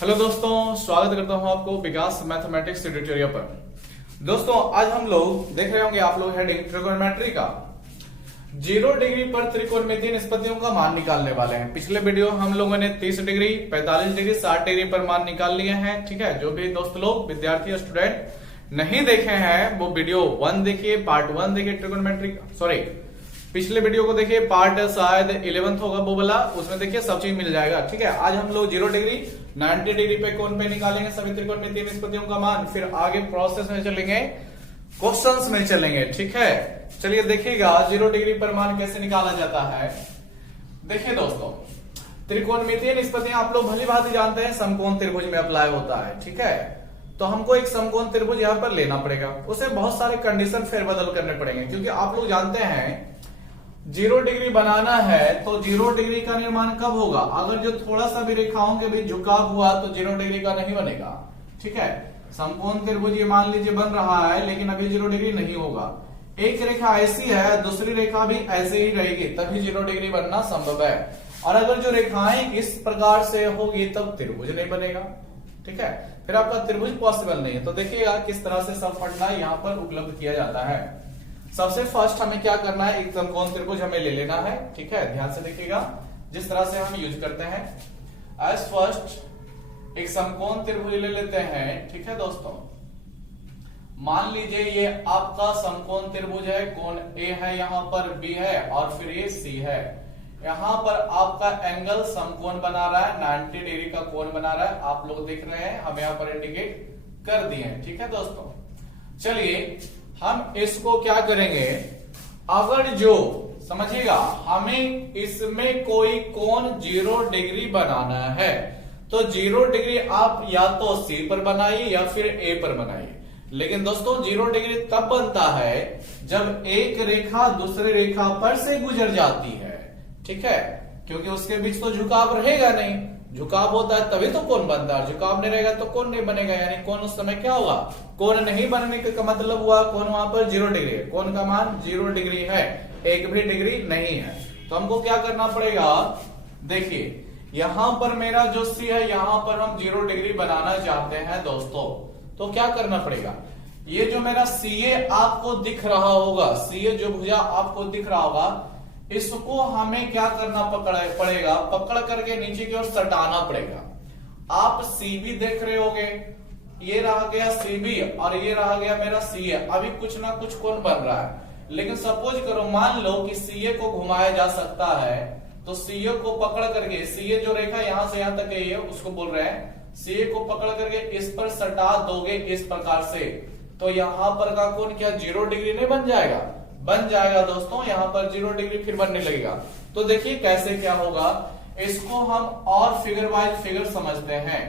Hello दोस्तों, स्वागत करता हूं आपको विकास मैथमेटिक्स ट्यूटोरियल पर। दोस्तों आज हम लोग देख रहे होंगे आप लोग हेडिंग ट्रिगोनोमेट्री का 0 डिग्री पर त्रिकोणमितीय निष्पत्तियों का मान निकालने वाले हैं। पिछले वीडियो हम लोगों ने 30 डिग्री, 45 डिग्री, 60 डिग्री पर मान निकाल लिए हैं। ठीक है, जो भी दोस्त लोग विद्यार्थी स्टूडेंट नहीं देखे हैं वो वीडियो 1 देखिए, पार्ट 1 देखिए ट्रिगोनोमेट्री, सॉरी पिछले वीडियो को देखिए, पार्ट शायद 11th होगा वो वाला, उसमें देखिए सब चीज मिल जाएगा। ठीक है, आज हम लोग 0 डिग्री 90 डिग्री पे कोण पे निकालेंगे सभी त्रिकोणमितीय निष्पत्तियों का मान, फिर आगे प्रोसेस में चलेंगे, क्वेश्चंस में चलेंगे। ठीक है, चलिए देखिएगा 0 डिग्री पर मान कैसे निकाला जाता है। देखिए दोस्तों, त्रिकोणमितीय निष्पत्तियां आप लोग भली भांति जानते हैं, समकोण त्रिभुज में अप्लाई होता है। ठीक है, तो हमको एक समकोण त्रिभुज यहां पर लेना पड़ेगा, उसे बहुत सारे कंडीशन फेरबदल करने पड़ेंगे, क्योंकि आप लोग जानते हैं 0 डिग्री बनाना है तो 0 डिग्री का निर्माण कब होगा? अगर जो थोड़ा सा भी रेखाओं के बीच झुकाव हुआ तो 0 डिग्री का नहीं बनेगा। ठीक है, समकोण त्रिभुज ये मान लीजिए बन रहा है, लेकिन अभी 0 डिग्री नहीं होगा। एक रेखा ऐसी है, दूसरी रेखा भी ऐसे ही रहेगी, तभी 0 डिग्री बनना संभव है। और अगर जो रेखाएं इस प्रकार से होगी तब त्रिभुज नहीं बनेगा। ठीक है, फिर आपका त्रिभुज पॉसिबल नहीं है। तो देखिएगा किस तरह से सब फंडा यहाँ पर उपलब्ध किया जाता है। सबसे फर्स्ट हमें क्या करना है, एक समकोण त्रिभुज हमें ले लेना है। ठीक है, ध्यान से देखिएगा जिस तरह से हम यूज करते हैं। एज फर्स्ट एक समकोण त्रिभुज ले लेते हैं। ठीक है दोस्तों, मान लीजिए ये आपका समकोण त्रिभुज है, कोण ए है, यहां पर बी है और फिर ये सी है। यहां पर आपका एंगल समकोण बना रहा है, 90 डिग्री का कोण बना रहा है, आप लोग देख रहे हैं, हम यहां पर इंडिकेट कर दिए हैं। ठीक है दोस्तों, चलिए हम इसको क्या करेंगे, अगर जो समझिएगा हमें इसमें कोई कोण 0 डिग्री बनाना है तो 0 डिग्री आप या तो सी पर बनाइए या फिर ए पर बनाइए। लेकिन दोस्तों 0 डिग्री तब बनता है जब एक रेखा दूसरी रेखा पर से गुजर जाती है। ठीक है, क्योंकि उसके बीच तो झुकाव रहेगा नहीं, झुकाव होता है तभी तो कोण बनता है, झुकाव नहीं रहेगा तो कोण नहीं बनेगा। यानी कोण उस समय क्या होगा, कोण नहीं बनने का मतलब हुआ कोण वहां पर 0 डिग्री है, कोण का मान 0 डिग्री है, एक भी डिग्री नहीं है। तो हमको क्या करना पड़ेगा, देखिए यहां पर मेरा जो सी है, यहां पर हम 0 डिग्री बनाना चाहते हैं दोस्तों, तो क्या करना पड़ेगा, ये जो मेरा सीए आपको दिख रहा होगा, सीए जो भुजा आपको दिख रहा होगा, इसको हमें क्या करना पड़ेगा, पकड़ करके नीचे की ओर सटाना पड़ेगा। आप सीबी देख रहे होगे, ये रहा गया सीबी और ये रहा गया मेरा सीए। अभी कुछ ना कुछ कोण बन रहा है, लेकिन सपोज करो मान लो कि सीए को घुमाया जा सकता है, तो सीए को पकड़ करके, सीए जो रेखा यहां से यहां तक है उसको बोल रहे हैं, सीए को पकड़ करके इस पर सटा दोगे इस प्रकार से, तो यहां पर का कोण क्या 0 डिग्री नहीं बन जाएगा? बन जाएगा दोस्तों, यहां पर 0 डिग्री फिर बनने लगेगा। तो देखिए कैसे क्या होगा, इसको हम और फिगर वाइज फिगर समझते हैं।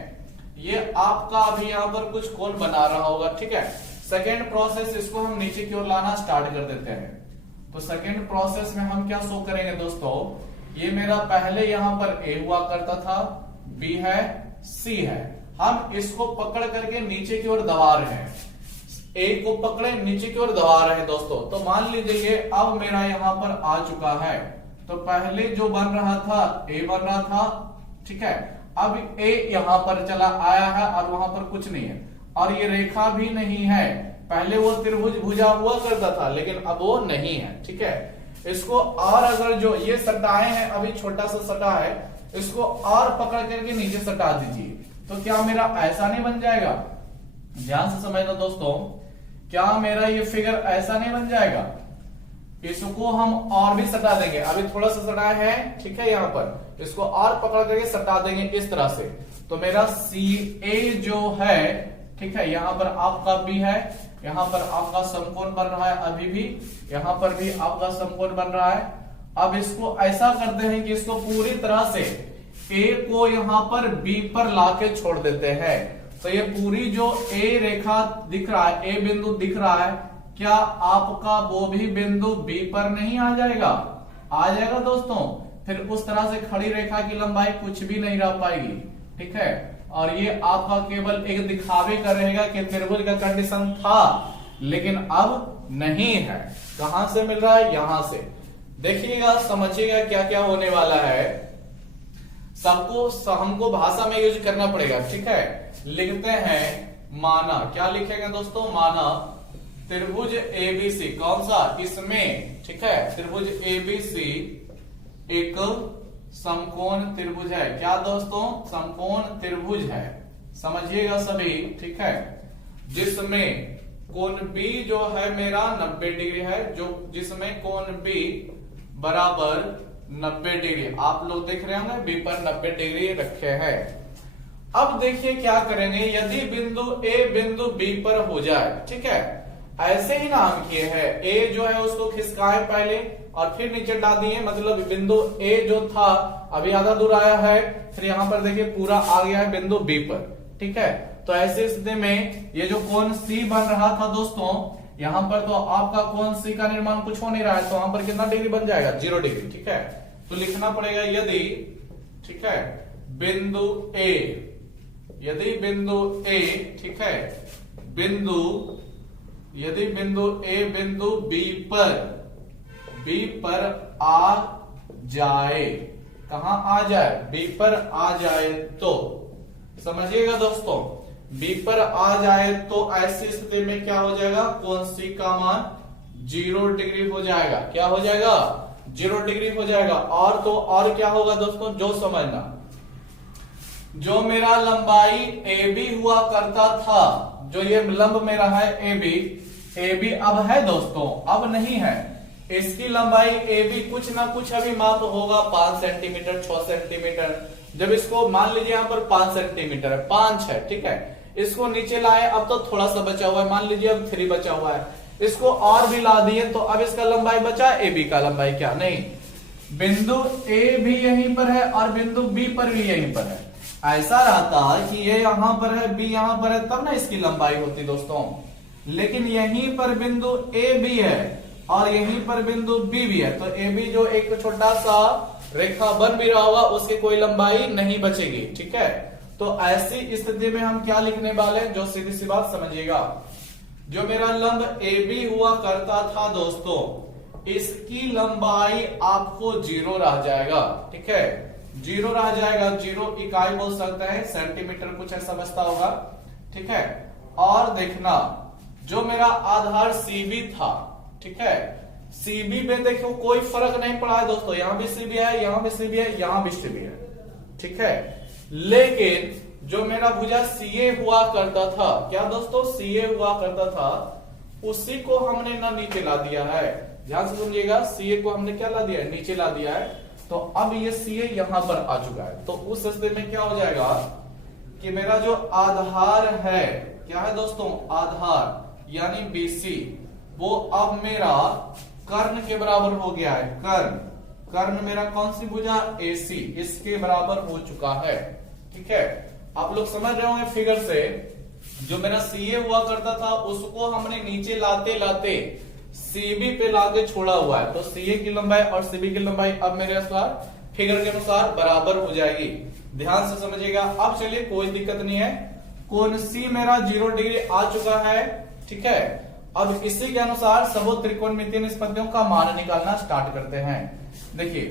ये आपका अभी यहां पर कुछ कोण बना रहा होगा। ठीक है, सेकेंड प्रोसेस, इसको हम नीचे की ओर लाना स्टार्ट कर देते हैं। तो सेकेंड प्रोसेस में हम क्या शो करेंगे दोस्तों, ये मेरा पहले यहां पर ए हुआ करता था, बी है, सी है, हम इसको पकड़ करके नीचे की ओर दबा रहे हैं, ए को पकड़े नीचे की ओर दबा रहे हैं दोस्तों। तो मान लीजिए ये अब मेरा यहां पर आ चुका है, तो पहले जो बन रहा था ए बन रहा था। ठीक है, अब ए यहां पर चला आया है और वहां पर कुछ नहीं है, और ये रेखा भी नहीं है, पहले वो त्रिभुज भुजा हुआ करता था लेकिन अब वो नहीं है। ठीक है, इसको और अगर जो ये सटाए हैं, अभी छोटा सा सटा है, इसको और पकड़ करके नीचे सटा दीजिए, तो क्या मेरा ऐसा नहीं बन जाएगा? ध्यान से समझना दोस्तों, क्या मेरा ये फिगर ऐसा नहीं बन जाएगा? इसको हम और भी सटा देंगे, अभी थोड़ा सा सटा है। ठीक है, यहां पर इसको और पकड़ करके सटा देंगे इस तरह से, तो मेरा सी ए जो है, ठीक है, यहां पर आपका बी है, यहां पर आपका समकोण बन रहा है, अभी भी यहां पर भी आपका समकोण बन रहा है। अब इसको ऐसा करते हैं कि इसको पूरी तरह से ए को यहां पर बी पर लाके छोड़ देते हैं, तो ये पूरी जो ए रेखा दिख रहा है, ए बिंदु दिख रहा है, क्या आपका वो भी बिंदु बी पर नहीं आ जाएगा? आ जाएगा दोस्तों। फिर उस तरह से खड़ी रेखा की लंबाई कुछ भी नहीं रह पाएगी। ठीक है, और ये आपका केवल एक दिखावे का रहेगा कि त्रिभुज का कंडीशन था, लेकिन अब नहीं है। कहां से मिल रहा है? यहां से। देखिएगा, समझिएगा क्या क्या होने वाला है। सबको हमको भाषा में यूज करना पड़ेगा, ठीक है। लिखते हैं माना, क्या लिखेंगे दोस्तों, माना त्रिभुज एबीसी, कौन सा, इसमें, ठीक है, त्रिभुज एबीसी एक समकोण त्रिभुज है। क्या दोस्तों, समकोण त्रिभुज है, समझिएगा सभी, ठीक है। जिसमें कोण बी जो है मेरा 90 डिग्री है, जो जिसमें कोण बी बराबर 90 डिग्री, आप लोग देख रहे होंगे बी पर 90 डिग्री रखे हैं। अब देखिए क्या करेंगे, यदि बिंदु ए बिंदु बी पर हो जाए, ठीक है, ऐसे ही नाम किए हैं, ए जो है उसको खिसकाए पहले और फिर नीचे डाल दिए, मतलब बिंदु ए जो था अभी आधा दूर आया है, फिर यहां पर देखिए पूरा आ गया है बिंदु बी पर, ठीक है। तो ऐसी स्थिति में ये जो कोण सी बन रहा था दोस्तों, यहां पर तो आपका कोण सी का निर्माण कुछ हो नहीं रहा है, तो वहां पर कितना डिग्री बन जाएगा, 0 डिग्री, ठीक है। तो लिखना पड़ेगा यदि, ठीक है, बिंदु ए, यदि बिंदु ए, ठीक है, यदि बिंदु ए बिंदु बी पर आ जाए, कहां आ जाए, बी पर आ जाए, तो समझिएगा दोस्तों, बी पर आ जाए तो ऐसी स्थिति में क्या हो जाएगा, कोण सी का मान 0 डिग्री हो जाएगा, क्या हो जाएगा, 0 डिग्री हो जाएगा। और तो और क्या होगा दोस्तों, जो समझना, जो मेरा लंबाई ए बी हुआ करता था, जो ये लंब मेरा है ए बी अब है दोस्तों, अब नहीं है, इसकी लंबाई ए बी कुछ ना कुछ अभी माप होगा, 5 सेंटीमीटर 6 सेंटीमीटर, जब इसको मान लीजिए यहां पर 5 सेंटीमीटर है, 5 है, ठीक है, इसको नीचे लाए, अब तो थोड़ा सा बचा हुआ है, मान लीजिए अब 3 बचा हुआ है, इसको और भी ला दिए तो अब इसका लंबाई बचा, ए बी का लंबाई क्या, नहीं, बिंदु ए भी यहीं पर है और बिंदु बी पर भी यहीं पर है। ऐसा रहता कि ये यहां पर है, बी यहां पर है, तब ना इसकी लंबाई होती दोस्तों, लेकिन यहीं पर बिंदु ए भी है और यहीं पर बिंदु बी भी है, तो ए बी जो एक छोटा सा रेखा बन भी रहा होगा, उसकी कोई लंबाई नहीं बचेगी, ठीक है। तो ऐसी स्थिति में हम क्या लिखने वाले हैं, जो सीधी सी बात समझिएगा, जो मेरा लंब ए बी हुआ करता था दोस्तों, इसकी लंबाई आपको 0 रह जाएगा, ठीक है, 0 रह जाएगा, 0 इकाई बोल सकते हैं, सेंटीमीटर कुछ ऐसा बचता होगा, ठीक है। और देखना, जो मेरा आधार सीबी था, ठीक है, सीबी में देखो कोई फर्क नहीं पड़ा है दोस्तों, यहां भी सीबी है, यहां भी सीबी है, यहां भी सीबी है, ठीक है। लेकिन जो मेरा भुजा सीए हुआ करता था, क्या दोस्तों, सीए हुआ करता था, उसी को हमने ना नीचे ला दिया है, ध्यान से सुनिएगा, सीए को हमने क्या ला दिया है, नीचे ला दिया है, तो अब ये सीए यहां पर आ चुका है, तो उस स्थिति में क्या हो जाएगा कि मेरा जो आधार है, क्या है दोस्तों, आधार यानी बीसी, वो अब मेरा कर्ण के बराबर हो गया है, कर्ण मेरा कौन सी भुजा, एसी, इसके बराबर हो चुका है, ठीक है। आप लोग समझ रहे होंगे फिगर से, जो मेरा सीए हुआ करता था उसको हमने नीचे लाते लाते सीबी पे लाके छोड़ा हुआ है, तो सीए की लंबाई और सीबी की लंबाई अब मेरे अनुसार फिगर के अनुसार बराबर हो जाएगी, ध्यान से समझिएगा। अब चलिए कोई दिक्कत नहीं है, कोण सी मेरा 0 डिग्री आ चुका है, ठीक है। अब इसी के अनुसार सबो त्रिकोणमितीय निष्पत्तियों का मान निकालना स्टार्ट करते हैं। देखिए,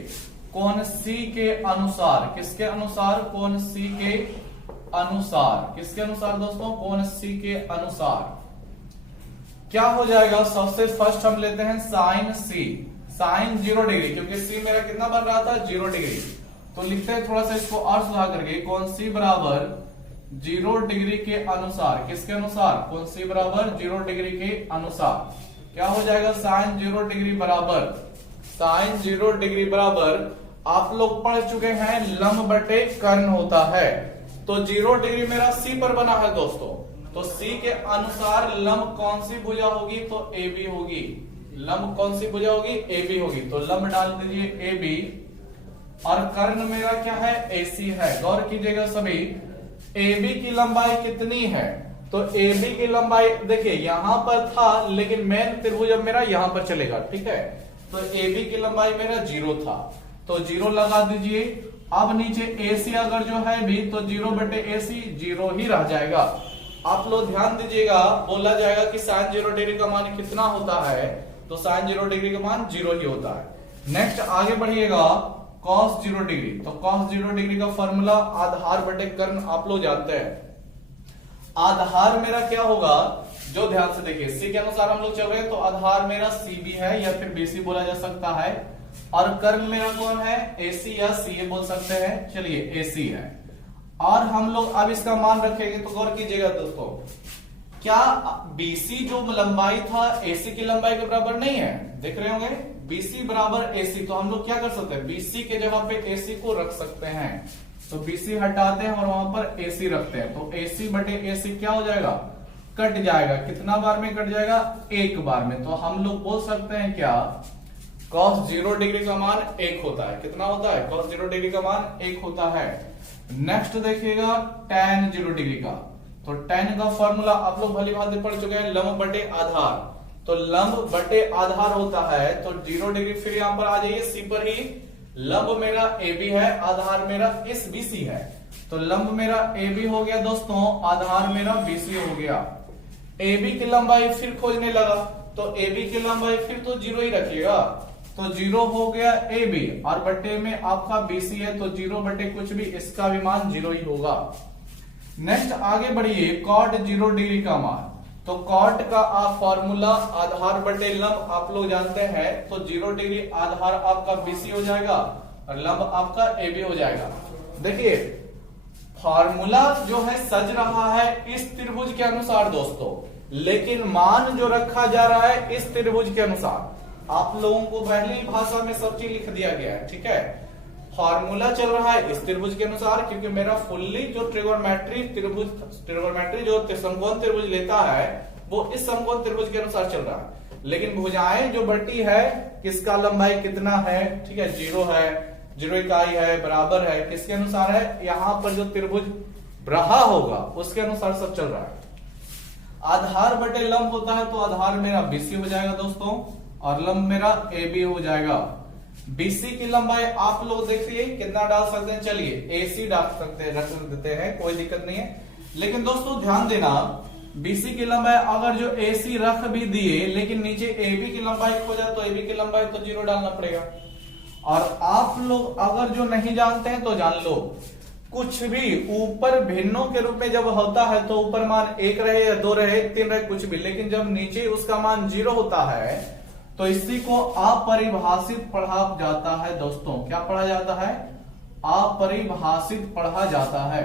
कोण सी के अनुसार, किसके अनुसार, कोण सी के अनुसार, किसके अनुसार दोस्तों, कोण सी के अनुसार क्या हो जाएगा, सबसे फर्स्ट हम लेते हैं साइन सी, साइन 0 डिग्री, क्योंकि सी मेरा कितना बन रहा था, 0 डिग्री, तो लिखते हैं थोड़ा सा इसको और सुधार करके, कोण सी बराबर 0 डिग्री के अनुसार, किसके अनुसार, कोण सी बराबर 0 डिग्री के अनुसार क्या हो जाएगा, साइन 0 डिग्री बराबर, साइन 0 डिग्री बराबर, आप लोग पढ़ चुके हैं लंब बटे कर्ण होता है, तो 0 डिग्री मेरा सी पर बना है दोस्तों, तो सी के अनुसार लंब कौन सी भुजा होगी, तो ए बी होगी, लंब कौन सी भुजा होगी, ए बी होगी, तो लंब डाल दीजिए ए बी, और कर्ण मेरा क्या है, एसी है। गौर कीजिएगा सभी, ए बी की लंबाई कितनी है, तो ए बी की लंबाई देखिए यहां पर था, लेकिन मेन त्रिभुज अब मेरा यहां पर चलेगा, ठीक है, तो ए बी की लंबाई मेरा 0 था, तो 0 लगा दीजिए। अब नीचे AC अगर जो है भी, तो 0 बटे AC 0 ही रह जाएगा। आप लोग ध्यान दीजिएगा, बोला जाएगा कि साइन 0 डिग्री का मान कितना होता है, तो साइन 0 डिग्री का मान 0 ही होता है। नेक्स्ट आगे बढ़िएगा, cos 0 डिग्री। तो cos 0 डिग्री का फॉर्मूला आधार बटे कर्ण आप लोग जानते हैं। आधार मेरा क्या होगा, जो ध्यान से देखिए सी के अनुसार हम लोग चल रहे हैं, तो आधार मेरा सीबी है या फिर बीसी बोला जा सकता है, और कर्ण मेरा कौन है, एसी या सीए बोल सकते हैं। चलिए एसी है, और हम लोग अब इसका मान रखेंगे। तो गौर कीजिएगा दोस्तों, क्या बीसी जो लंबाई था एसी की लंबाई के बराबर नहीं है, देख रहे होंगे बीसी बराबर एसी। तो हम लोग क्या कर सकते हैं, बीसी के जगह पे एसी को रख सकते हैं। तो बीसी हटाते हैं और वहां पर एसी रखते हैं, तो एसी बटे एसी क्या हो जाएगा, कट जाएगा। कितना बार में कट जाएगा, एक बार में। तो हम लोग बोल सकते हैं क्या, cos 0 डिग्री का मान 1 होता है। कितना होता है, cos 0 डिग्री का मान 1 होता है। नेक्स्ट देखिएगा tan 0 डिग्री का। तो tan का फॉर्मूला आप लोग भली भांति पढ़ चुके हैं, लंब बटे आधार। तो लंब बटे आधार होता है, तो 0 डिग्री फिर यहां पर आ जाइए सी पर ही। लंब मेरा AB है, आधार मेरा इस BC है। तो लंब मेरा AB हो गया दोस्तों, आधार मेरा BC हो गया। AB की लंबाई फिर खोजने लगा, तो AB की लंबाई फिर तो 0 ही रखिएगा। तो 0 हो गया AB, और बटे में आपका BC है, तो 0 बटे कुछ भी, इसका भी मान 0 ही होगा। नेक्स्ट आगे बढ़िए, cot 0 डिग्री का मान। तो cot का आप फॉर्मूला आधार बटे लंब आप लोग जानते हैं। तो 0 डिग्री आधार आपका BC हो जाएगा और लंब आपका AB हो जाएगा। देखिए फॉर्मूला जो है सज रहा है इस त्रिभुज के अनुसार दोस्तों, लेकिन मान जो रखा जा रहा है इस त्रिभुज के अनुसार। आप लोगों को पहली भाषा में सब चीज लिख दिया गया है, ठीक है। फॉर्मूला चल रहा है इस त्रिभुज के अनुसार, क्योंकि मेरा फुल्ली जो ट्रिगोनोमेट्री जो समकोण त्रिभुज लेता है वो इस समकोण त्रिभुज के अनुसार चल रहा है। लेकिन भुजाएं जो बटी है, किसका लंबाई कितना है, ठीक है, 0 है, 0 इकाई है, बराबर है, किसके अनुसार है, यहां पर जो त्रिभुज रहा होगा उसके अनुसार सब चल रहा है। आधार बटे लंब होता है, तो आधार मेरा BC हो जाएगा दोस्तों, और लंब मेरा AB हो जाएगा। BC की लंबाई आप लोग देखिए कितना डाल सकते हैं, चलिए AC डाल सकते हैं, रख देते हैं, कोई दिक्कत नहीं है। लेकिन दोस्तों ध्यान देना, BC की लंबाई अगर जो AC रख भी दिए, लेकिन नीचे AB की लंबाई खोजा तो AB की लंबाई तो 0 डालना पड़ेगा। और आप लोग अगर जो नहीं जानते हैं तो जान लो, कुछ भी ऊपर भिन्नों के रूप में जब होता है तो ऊपर मान 1 रहे या 2 रहे 3 रहे कुछ भी, लेकिन जब नीचे उसका मान 0 होता है तो इसी को अपरिभाषित पढ़ा जाता है दोस्तों। क्या पढ़ा जाता है, अपरिभाषित पढ़ा जाता है।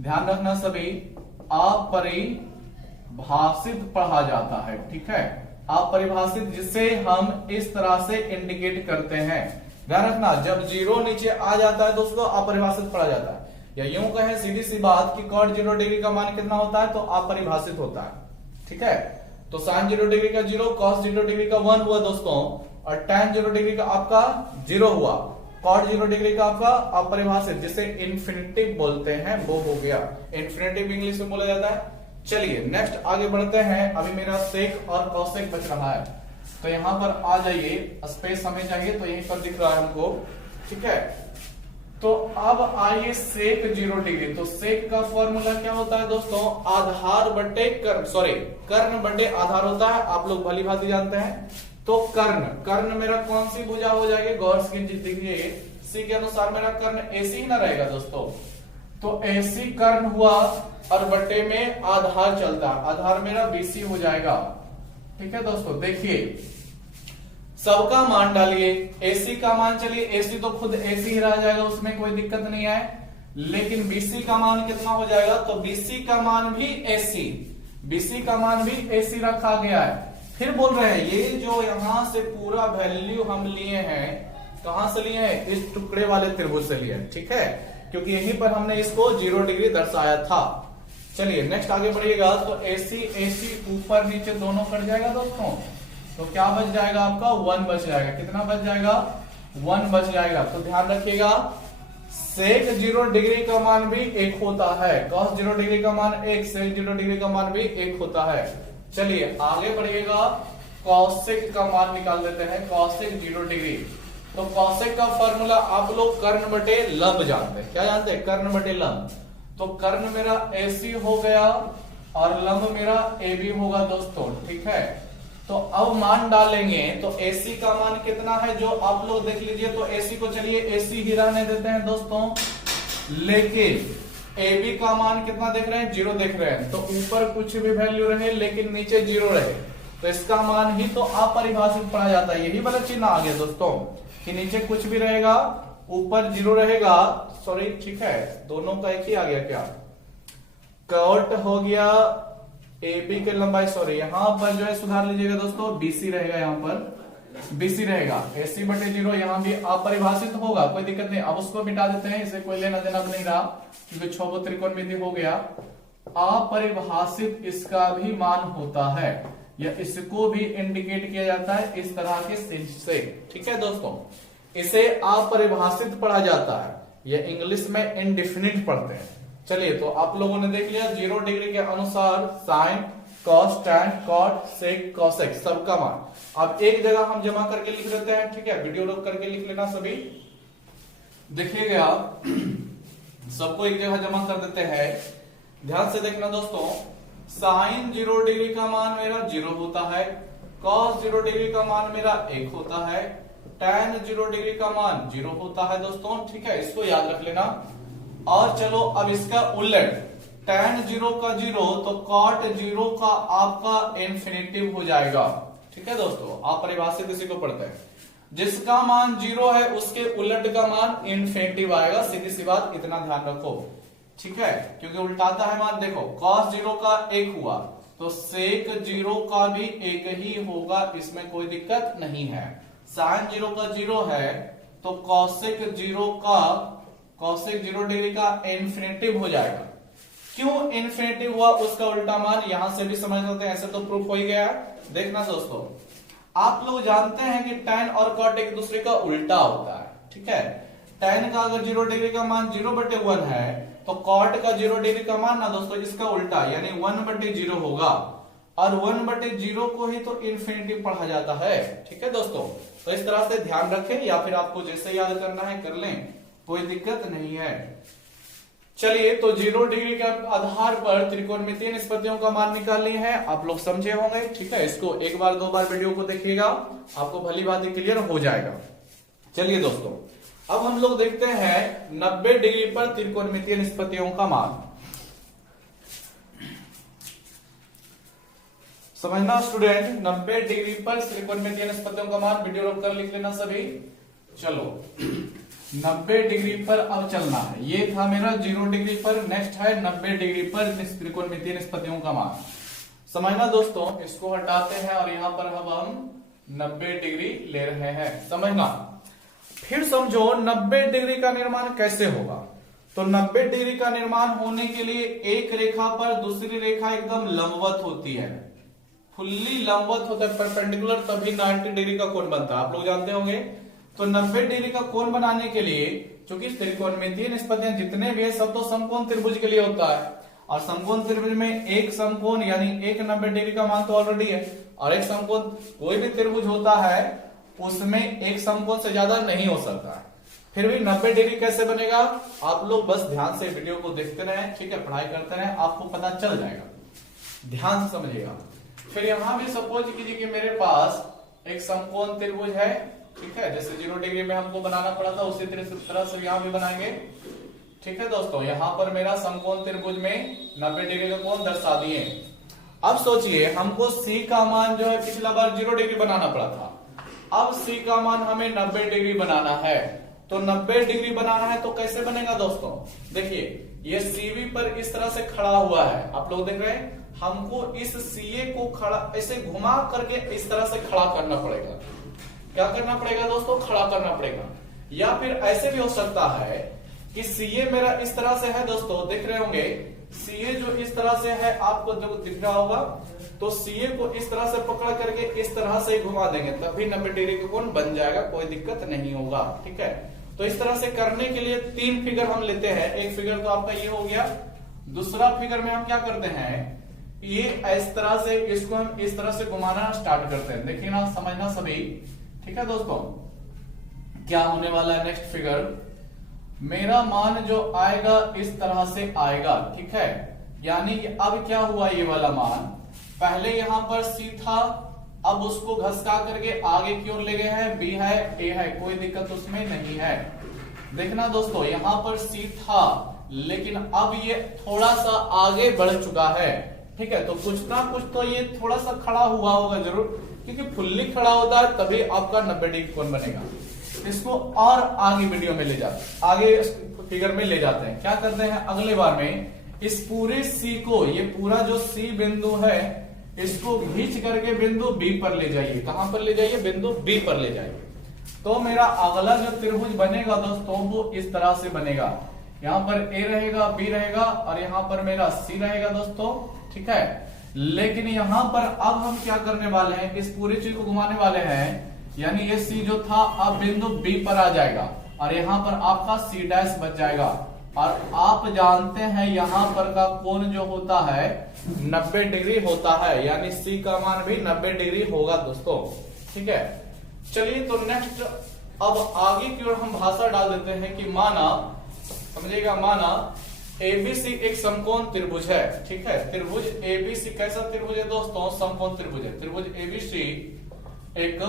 ध्यान रखना सभी, अपरिभाषित पढ़ा जाता है, ठीक है, अपरिभाषित, जिसे हम इस तरह से इंडिकेट करते हैं। ध्यान रखना, जब 0 नीचे आ जाता है तो उसको अपरिभाषित पढ़ा जाता है। या यूं कहें सीधी सी बात कि cot 0 डिग्री का मान कितना होता है, तो अपरिभाषित होता है, ठीक है। तो sin 0 डिग्री का 0, cos 0 डिग्री का 1 हुआ दोस्तों, और tan 0 डिग्री का आपका 0 हुआ। cot 0 डिग्री का आपका अपरिभाषित, जिसे इन्फिनिटिव बोलते हैं, वो हो गया। इन्फिनिटिव इंग्लिश में बोला जाता है। चलिए नेक्स्ट आगे बढ़ते हैं। अभी मेरा सेक और कॉसेक बच रहा है, तो यहां पर आ जाइए, स्पेस हमें चाहिए, तो यहीं पर दिख रहा है हमको, ठीक है। तो अब आइए सेक 0 डिग्री। तो सेक का फॉर्मूला क्या होता है दोस्तों, आधार बटे कर्ण, सॉरी कर्ण बटे आधार होता है, आप लोग भली भांति जानते हैं। तो कर्ण मेरा कौन सी भुजा हो जाएगी, गौर से देखिए, सी के अनुसार मेरा कर्ण AC ही ना रहेगा दोस्तों। तो AC कर्ण हुआ और बटे में आधार चलता है, आधार मेरा BC हो जाएगा, ठीक है दोस्तों। देखिए सबका मान डालिए, AC का मान, चलिए AC तो खुद AC ही रह जाएगा, उसमें कोई दिक्कत नहीं है। लेकिन BC का मान कितना हो जाएगा, तो BC का मान भी AC, BC का मान भी AC रखा गया है। फिर बोल रहे हैं ये जो यहां से पूरा वैल्यू हम लिए हैं, कहां से लिए हैं, इस टुकड़े वाले त्रिभुज से लिए, ठीक है, क्योंकि यहीं पर हमने इसको 0 डिग्री दर्शाया था। चलिए नेक्स्ट आगे बढ़िएगा। तो AC ऊपर नीचे दोनों कट जाएगा दोस्तों, तो क्या बच जाएगा आपका, 1 बच जाएगा। कितना बच जाएगा, 1 बच जाएगा। तो ध्यान रखिएगा, सेक 0 डिग्री का मान भी 1 होता है, cos 0 डिग्री का मान 1, सेक 0 डिग्री का मान भी 1 होता है। चलिए आगे बढ़िएगा, कॉसेक का मान निकाल देते हैं, कॉसेक 0 डिग्री। तो कॉसेक का फॉर्मूला आप लोग कर्ण बटे लंब जानते हैं। क्या जानते हैं, कर्ण बटे लंब। तो कर्ण मेरा AC हो गया और लंब मेरा AB होगा दोस्तों, ठीक है। तो अब मान डालेंगे तो AC का मान कितना है जो आप लोग देख लीजिए। तो AC को चलिए AC ही रहने देते हैं दोस्तों, लेकिन AB का मान कितना देख रहे हैं, 0 देख रहे हैं। तो ऊपर कुछ भी वैल्यू रहे लेकिन नीचे 0 रहे तो इसका मान ही तो अपरिभाषित पढ़ा जाता है। यही वाला चिन्ह आ गया दोस्तों कि नीचे कुछ भी रहेगा ऊपर 0 रहेगा। सॉरी ठीक है, दोनों का एक ही आ गया क्या, कट हो गया AB की लंबाई, सॉरी यहां पर जो है सुधार लीजिएगा दोस्तों, BC रहेगा, यहां पर BC रहेगा। AC बटे 0 यहां भी अपरिभाषित होगा, कोई दिक्कत नहीं। अब उसको मिटा देते हैं, इसे कोई लेना देना नहीं रहा क्योंकि 6 त्रिकोणमिति हो गया। अपरिभाषित इसका भी मान होता है या इसको भी इंडिकेट किया जाता है इस तरह के चिन्ह से। ठीक है दोस्तों, इसे अपरिभाषित पढ़ा जाता है, ये इंग्लिश में इंडेफिनिट पढ़ते हैं। चलिए तो आप लोगों ने देख लिया 0 डिग्री के अनुसार साइन, कॉस, टैन, कॉट, सेक, कॉसेक सबका मान। अब एक जगह हम जमा करके लिख देते हैं, ठीक है, वीडियो रोक करके लिख लेना सभी, देखिएगा आप सबको एक जगह जमा कर देते हैं। ध्यान से देखना दोस्तों, साइन 0 डिग्री का मान मेरा 0 होता है, कॉस 0 डिग्री का मान मेरा 1 होता है, टैन 0 डिग्री का मान 0 होता है दोस्तों। ठीक है, इसको याद रख लेना। और चलो अब इसका उलट, tan 0 का 0 तो cot 0 का आपका इंफिनिटिव हो जाएगा। ठीक है दोस्तों, आप परिभाषित इसी को पढ़ते हैं, जिसका मान 0 है उसके उलट का मान इंफिनिटिव आएगा। सीधी सी बात, इतना ध्यान रखो। ठीक है, क्योंकि उल्टाता है मान, देखो cos 0 का 1 हुआ तो sec 0 का भी 1 ही होगा, इसमें कोई दिक्कत नहीं है। sin 0 का 0 है तो cosec 0 डिग्री का इंफिनिटिव हो जाएगा। क्यों इंफिनिटिव हुआ, उसका उल्टा मान यहां से भी समझ सकते हैं, ऐसे तो प्रूफ हो ही गया है। देखना दोस्तों, आप लोग जानते हैं कि tan और cot एक दूसरे का उल्टा होता है। ठीक है, tan का अगर 0 डिग्री का मान 0/1 है तो cot का 0 डिग्री का मान ना दोस्तों इसका उल्टा यानी 1/0 होगा, और 1/0 को ही तो इंफिनिटिव पढ़ा जाता है। ठीक है दोस्तों, तो इस तरह से ध्यान रखें, या फिर आपको जैसे याद करना है कर लें, कोई दिक्कत नहीं है। चलिए तो 0 डिग्री के आधार पर त्रिकोणमितीय निष्पत्तियों का मान निकाल लिए हैं, आप लोग समझे होंगे। ठीक है, इसको एक बार 2 बार वीडियो को देखिएगा, आपको भली बात क्लियर हो जाएगा। चलिए दोस्तों, अब हम लोग देखते हैं 90 डिग्री पर त्रिकोणमितीय निष्पत्तियों का मान। समझना स्टूडेंट, 90 डिग्री पर त्रिकोणमितीय निष्पत्तियों का मान, वीडियो रोक कर लिख लेना सभी। चलो 90 डिग्री पर अब चलना है, ये था मेरा 0 डिग्री पर, नेक्स्ट है 90 डिग्री पर त्रिकोणमितीय निष्पत्तियों का मान। समझना दोस्तों, इसको हटाते हैं और यहां पर हम 90 डिग्री ले रहे हैं, समझना। फिर समझो 90 डिग्री का निर्माण कैसे होगा। तो 90 डिग्री का निर्माण होने के लिए एक रेखा पर दूसरी रेखा एकदम लंबवत होती है, फुल्ली लंबवत होता है, परपेंडिकुलर, तभी 90 डिग्री का कोण बनता है, आप लोग जानते होंगे। तो 90 डिग्री का कोण बनाने के लिए, क्योंकि त्रिकोणमितीय निष्पत्तियां जितने भी है सब तो समकोण त्रिभुज के लिए होता है, और समकोण त्रिभुज में एक समकोण यानी एक 90 डिग्री का मान तो ऑलरेडी है, और एक समकोण, कोई भी त्रिभुज होता है उसमें एक समकोण से ज्यादा नहीं हो सकता है। फिर भी 90 डिग्री कैसे बनेगा, आप लोग बस ध्यान से वीडियो को देखते रहें, ठीक है, पढ़ाई करते रहें, आपको पता चल जाएगा, ध्यान से समझिएगा। फिर यहां भी सपोज कीजिए कि मेरे पास एक समकोण त्रिभुज है, ठीक है, जैसे 0 डिग्री में हमको बनाना पड़ा था उसी तरह से यहां भी बनाएंगे। ठीक है दोस्तों, यहां पर मेरा समकोण त्रिभुज में 90 डिग्री का कोण दर्शा दिए। अब सोचिए हमको C का मान जो है पिछला बार 0 डिग्री बनाना पड़ा था, अब C का मान हमें 90 डिग्री बनाना है। तो 90 डिग्री बनाना है तो कैसे बनेगा दोस्तों, देखिए ये CV पर इस तरह से खड़ा हुआ है, आप लोग देख रहे हैं, हमको इस CA को खड़ा ऐसे घुमा करके इस तरह से खड़ा करना पड़ेगा। क्या करना पड़ेगा दोस्तों, खड़ा करना पड़ेगा। या फिर ऐसे भी हो सकता है कि CA मेरा इस तरह से है दोस्तों, देख रहे होंगे CA जो इस तरह से है, आपको जो दिख रहा होगा, तो CA को इस तरह से पकड़ करके इस तरह से घुमा देंगे, तभी 90 डिग्री का कोण बन जाएगा, कोई दिक्कत नहीं होगा। ठीक है, तो इस तरह से करने के लिए 3 फिगर हम लेते हैं। एक फिगर तो आपका ये हो गया, दूसरा फिगर में हम क्या करते हैं, ये इस तरह से इसको हम इस तरह से घुमाना स्टार्ट करते हैं। देखिए ना, समझना सभी। ठीक है दोस्तों, क्या होने वाला है नेक्स्ट फिगर, मेरा मान जो आएगा इस तरह से आएगा। ठीक है, यानी कि अब क्या हुआ, ये वाला मान पहले यहां पर C था, अब उसको घसका करके आगे की ओर ले गए हैं, बी है, ए है, कोई दिक्कत उसमें नहीं है। देखना दोस्तों, यहां पर सी था लेकिन अब ये थोड़ा सा आगे बढ़ चुका है, ठीक है। तो कुछ ना कुछ तो ये थोड़ा सा खड़ा हुआ होगा जरूर, क्योंकि फुल्ली खड़ा होता है तभी आपका 90 डिग्री कोण बनेगा। इसको और आगे वीडियो में ले जाते हैं, आगे फिगर में ले जाते हैं। क्या करते हैं अगले बार में, इस पूरे सी को, ये पूरा जो सी बिंदु है इसको खींच करके बिंदु बी पर ले जाइए। कहां पर ले जाइए? बिंदु बी पर ले जाइए। तो मेरा अगला जो त्रिभुज बनेगा दोस्तों वो इस तरह से बनेगा। यहां पर ए रहेगा, बी रहेगा और यहां पर मेरा सी रहेगा दोस्तों, ठीक है। लेकिन यहां पर अब हम क्या करने वाले हैं, इस पूरी चीज को घुमाने वाले हैं, यानी ये सी जो था अब बिंदु बी पर आ जाएगा और यहां पर आपका सी डैश बच जाएगा। और आप जानते हैं यहां पर का कोण जो होता है 90 डिग्री होता है, यानी सी का मान भी 90 डिग्री होगा दोस्तों, ठीक है। चलिए तो नेक्स्ट अब आगे की ओर हम भाषा डाल देते हैं कि माना, समझिएगा, माना एबीसी एक समकोण त्रिभुज है, ठीक है। त्रिभुज एबीसी कैसा त्रिभुज है दोस्तों? समकोण त्रिभुज है। त्रिभुज एबीसी एक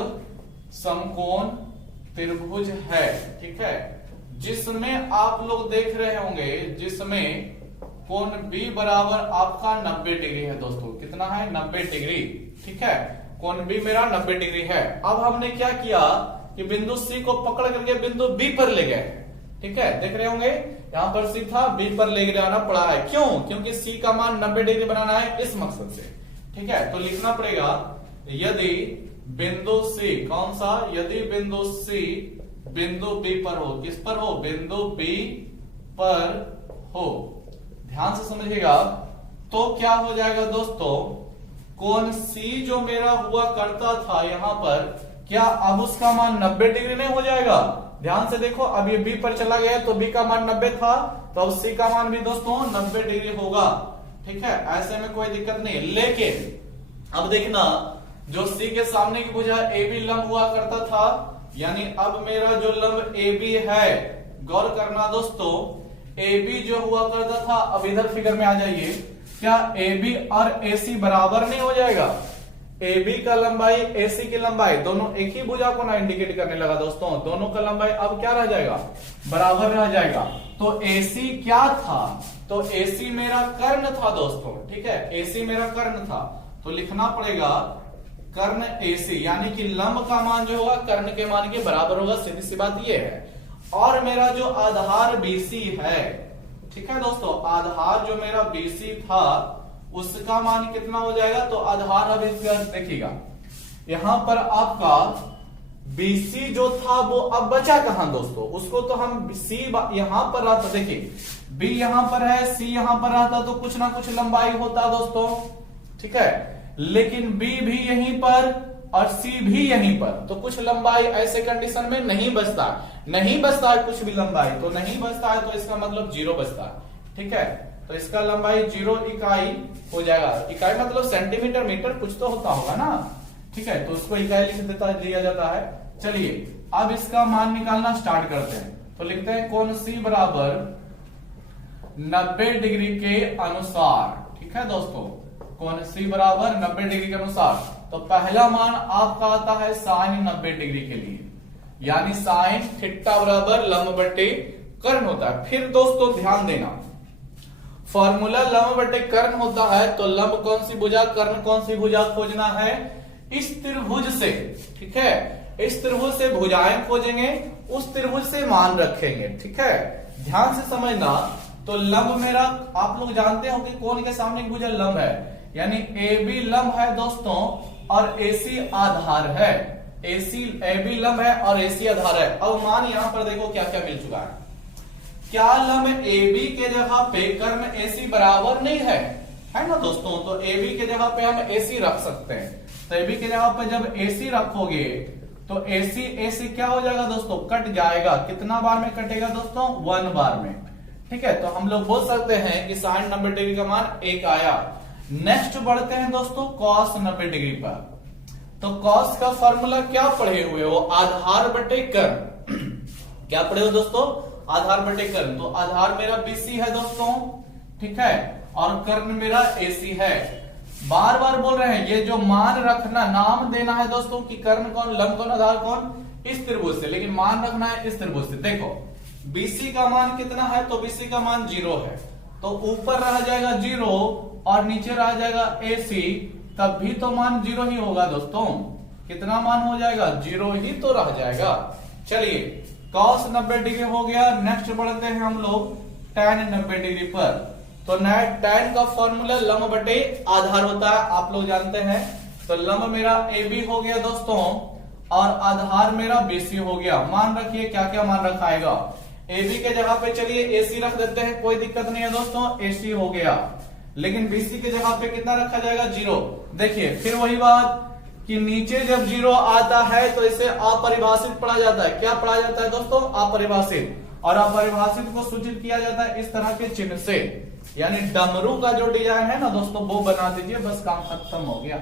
समकोण त्रिभुज है, ठीक है, जिसमें आप लोग देख रहे होंगे जिसमें कोण बी बराबर आपका 90 डिग्री है दोस्तों। कितना है? 90 डिग्री, ठीक है। कोण बी मेरा 90 डिग्री है। अब हमने क्या किया कि बिंदु सी को पकड़ करके बिंदु बी पर ले गए, ठीक है। देख रहे होंगे यहां पर सी था, बी पर ले जाना पड़ा है। क्यों? क्योंकि सी का मान 90 डिग्री बनाना है इस मकसद से, ठीक है। तो लिखना पड़ेगा यदि बिंदु सी, कौन सा? यदि बिंदु सी बिंदु बी पर हो। किस पर हो? बिंदु बी पर हो। ध्यान से समझिएगा। तो क्या हो जाएगा दोस्तों, कोण सी जो मेरा हुआ करता था यहां पर, क्या अब उसका मान 90 डिग्री नहीं हो जाएगा? ध्यान से देखो, अब ये बी पर चला गया तो बी का मान 90 था, तो अब सी का मान भी दोस्तों 90 डिग्री होगा, ठीक है। ऐसे में कोई दिक्कत नहीं। लेकिन अब देखना, जो सी के सामने की भुजा ए बी लंब हुआ करता था, यानी अब मेरा जो लंब ए बी है, गौर करना दोस्तों, ए बी जो हुआ करता था, अब इधर फिगर में आ जाइए, क्या ए बी और ए सी बराबर नहीं हो जाएगा? ए बी का लंबाई, ए सी की लंबाई, दोनों एक ही भुजा को ना इंडिकेट करने लगा दोस्तों। दोनों का लंबाई अब क्या रह जाएगा? बराबर रह जाएगा। तो ए सी क्या था? तो ए सी मेरा कर्ण था दोस्तों, ठीक है। ए सी मेरा कर्ण था, तो लिखना पड़ेगा कर्ण ए सी, यानी कि लंब का मान जो होगा कर्ण के मान के बराबर होगा। सीधी सी बात ये है। और मेरा जो आधार बीसी है, ठीक है दोस्तों, आधार जो मेरा बीसी था उसका मान कितना हो जाएगा? तो आधार अब इसका देखिएगा, यहां पर आपका बीसी जो था वो अब बचा कहां दोस्तों? उसको तो हम सी यहां पर रहता, देखिए बी यहां पर है, सी यहां पर रहता तो कुछ ना कुछ लंबाई होता दोस्तों, ठीक है। लेकिन बी भी यहीं पर और सी भी यहीं पर, तो कुछ लंबाई ऐसे कंडीशन में नहीं बचता, नहीं बचता है कुछ भी लंबाई, तो नहीं बचता है तो इसका मतलब 0 बचता है, ठीक है। तो इसका लंबाई 0 इकाई हो जाएगा। इकाई मतलब सेंटीमीटर, मीटर कुछ तो होता होगा ना, ठीक है। तो उसको इकाई लिख देता लिया जाता है। चलिए अब इसका मान निकालना स्टार्ट करते हैं। तो लिखते हैं कोण सी बराबर 90 डिग्री के अनुसार, ठीक है दोस्तों, कोण सी बराबर 90 डिग्री के अनुसार। तो पहला मान आपका आता है साइन 90 डिग्री के लिए, यानी साइन थीटा बराबर लंब बटे कर्ण होता है। फिर दोस्तों ध्यान देना, फॉर्मूला लंब बटे कर्ण होता है, तो लंब कौन सी भुजा, कर्ण कौन सी भुजा खोजना है? इस त्रिभुज से, ठीक है। इस त्रिभुज से भुजाएं खोजेंगे, उस त्रिभुज से मान रखेंगे, ठीक है। ध्यान से समझना। तो लंब मेरा आप लोग जानते हो कि कोण के सामने की भुजा लंब है, यानी ए बी लंब है दोस्तों और ए सी आधार है। ए बी लंब है और ए सी आधार है। अब मान यहां पर देखो क्या क्या मिल चुका है। क्या लंब ए बी के जगह पे कर्ण ए सी बराबर नहीं है ना दोस्तों? तो ए बी के जगह पे हम ए सी रख सकते हैं। तो ए बी के जगह पे जब ए सी रखोगे तो ए सी क्या हो जाएगा दोस्तों? कट जाएगा। कितना बार में कटेगा दोस्तों? 1 बार में, ठीक है। तो हम लोग बोल सकते हैं कि साइन 90 डिग्री का मान 1 आया। नेक्स्ट बढ़ते हैं दोस्तों कॉस 90 डिग्री पर। तो कॉस का फॉर्मूला क्या पढ़े हुए हो? आधार बटे कर्ण। क्या पढ़े हो दोस्तों? आधार बटे कर्ण। तो आधार मेरा बीसी है दोस्तों, ठीक है, और कर्ण मेरा एसी है। बार बार बोल रहे हैं, ये जो मान रखना, नाम देना है दोस्तों कि कर्ण कौन, लंब कौन, आधार कौन, इस त्रिभुज से, लेकिन मान रखना है इस त्रिभुज से। देखो BC का मान कितना है, तो BC का मान 0 है, तो ऊपर रह जाएगा 0 और नीचे रह जाएगा AC, तब भी तो मान 0 ही होगा दोस्तों। कितना मान हो जाएगा, 0 ही तो रह जाएगा। चलिए cos 90 डिग्री हो गया। नेक्स्ट बढ़ते हैं हम लोग tan 90 डिग्री पर। तो tan का फॉर्मूला लंब बटे आधार होता है, आप लोग जानते हैं। तो लंब मेरा AB हो गया दोस्तों और आधार मेरा BC हो गया। मान रखिए क्या क्या मान रखाएगा। AB के जगह पे चलिए AC रख देते हैं, कोई दिक्कत नहीं है दोस्तों, AC हो गया। लेकिन BC के जगह पे कितना रखा जाएगा, 0। देखिए फिर वही बात कि नीचे जब 0 आता है तो इसे अपरिभाषित पढ़ा जाता है। क्या पढ़ा जाता है दोस्तों, अपरिभाषित। और अपरिभाषित को सूचित किया जाता है इस तरह के चिन्ह से, यानी डमरू का जो डिजाइन है ना दोस्तों, वो बना दीजिए, बस काम खत्म हो गया।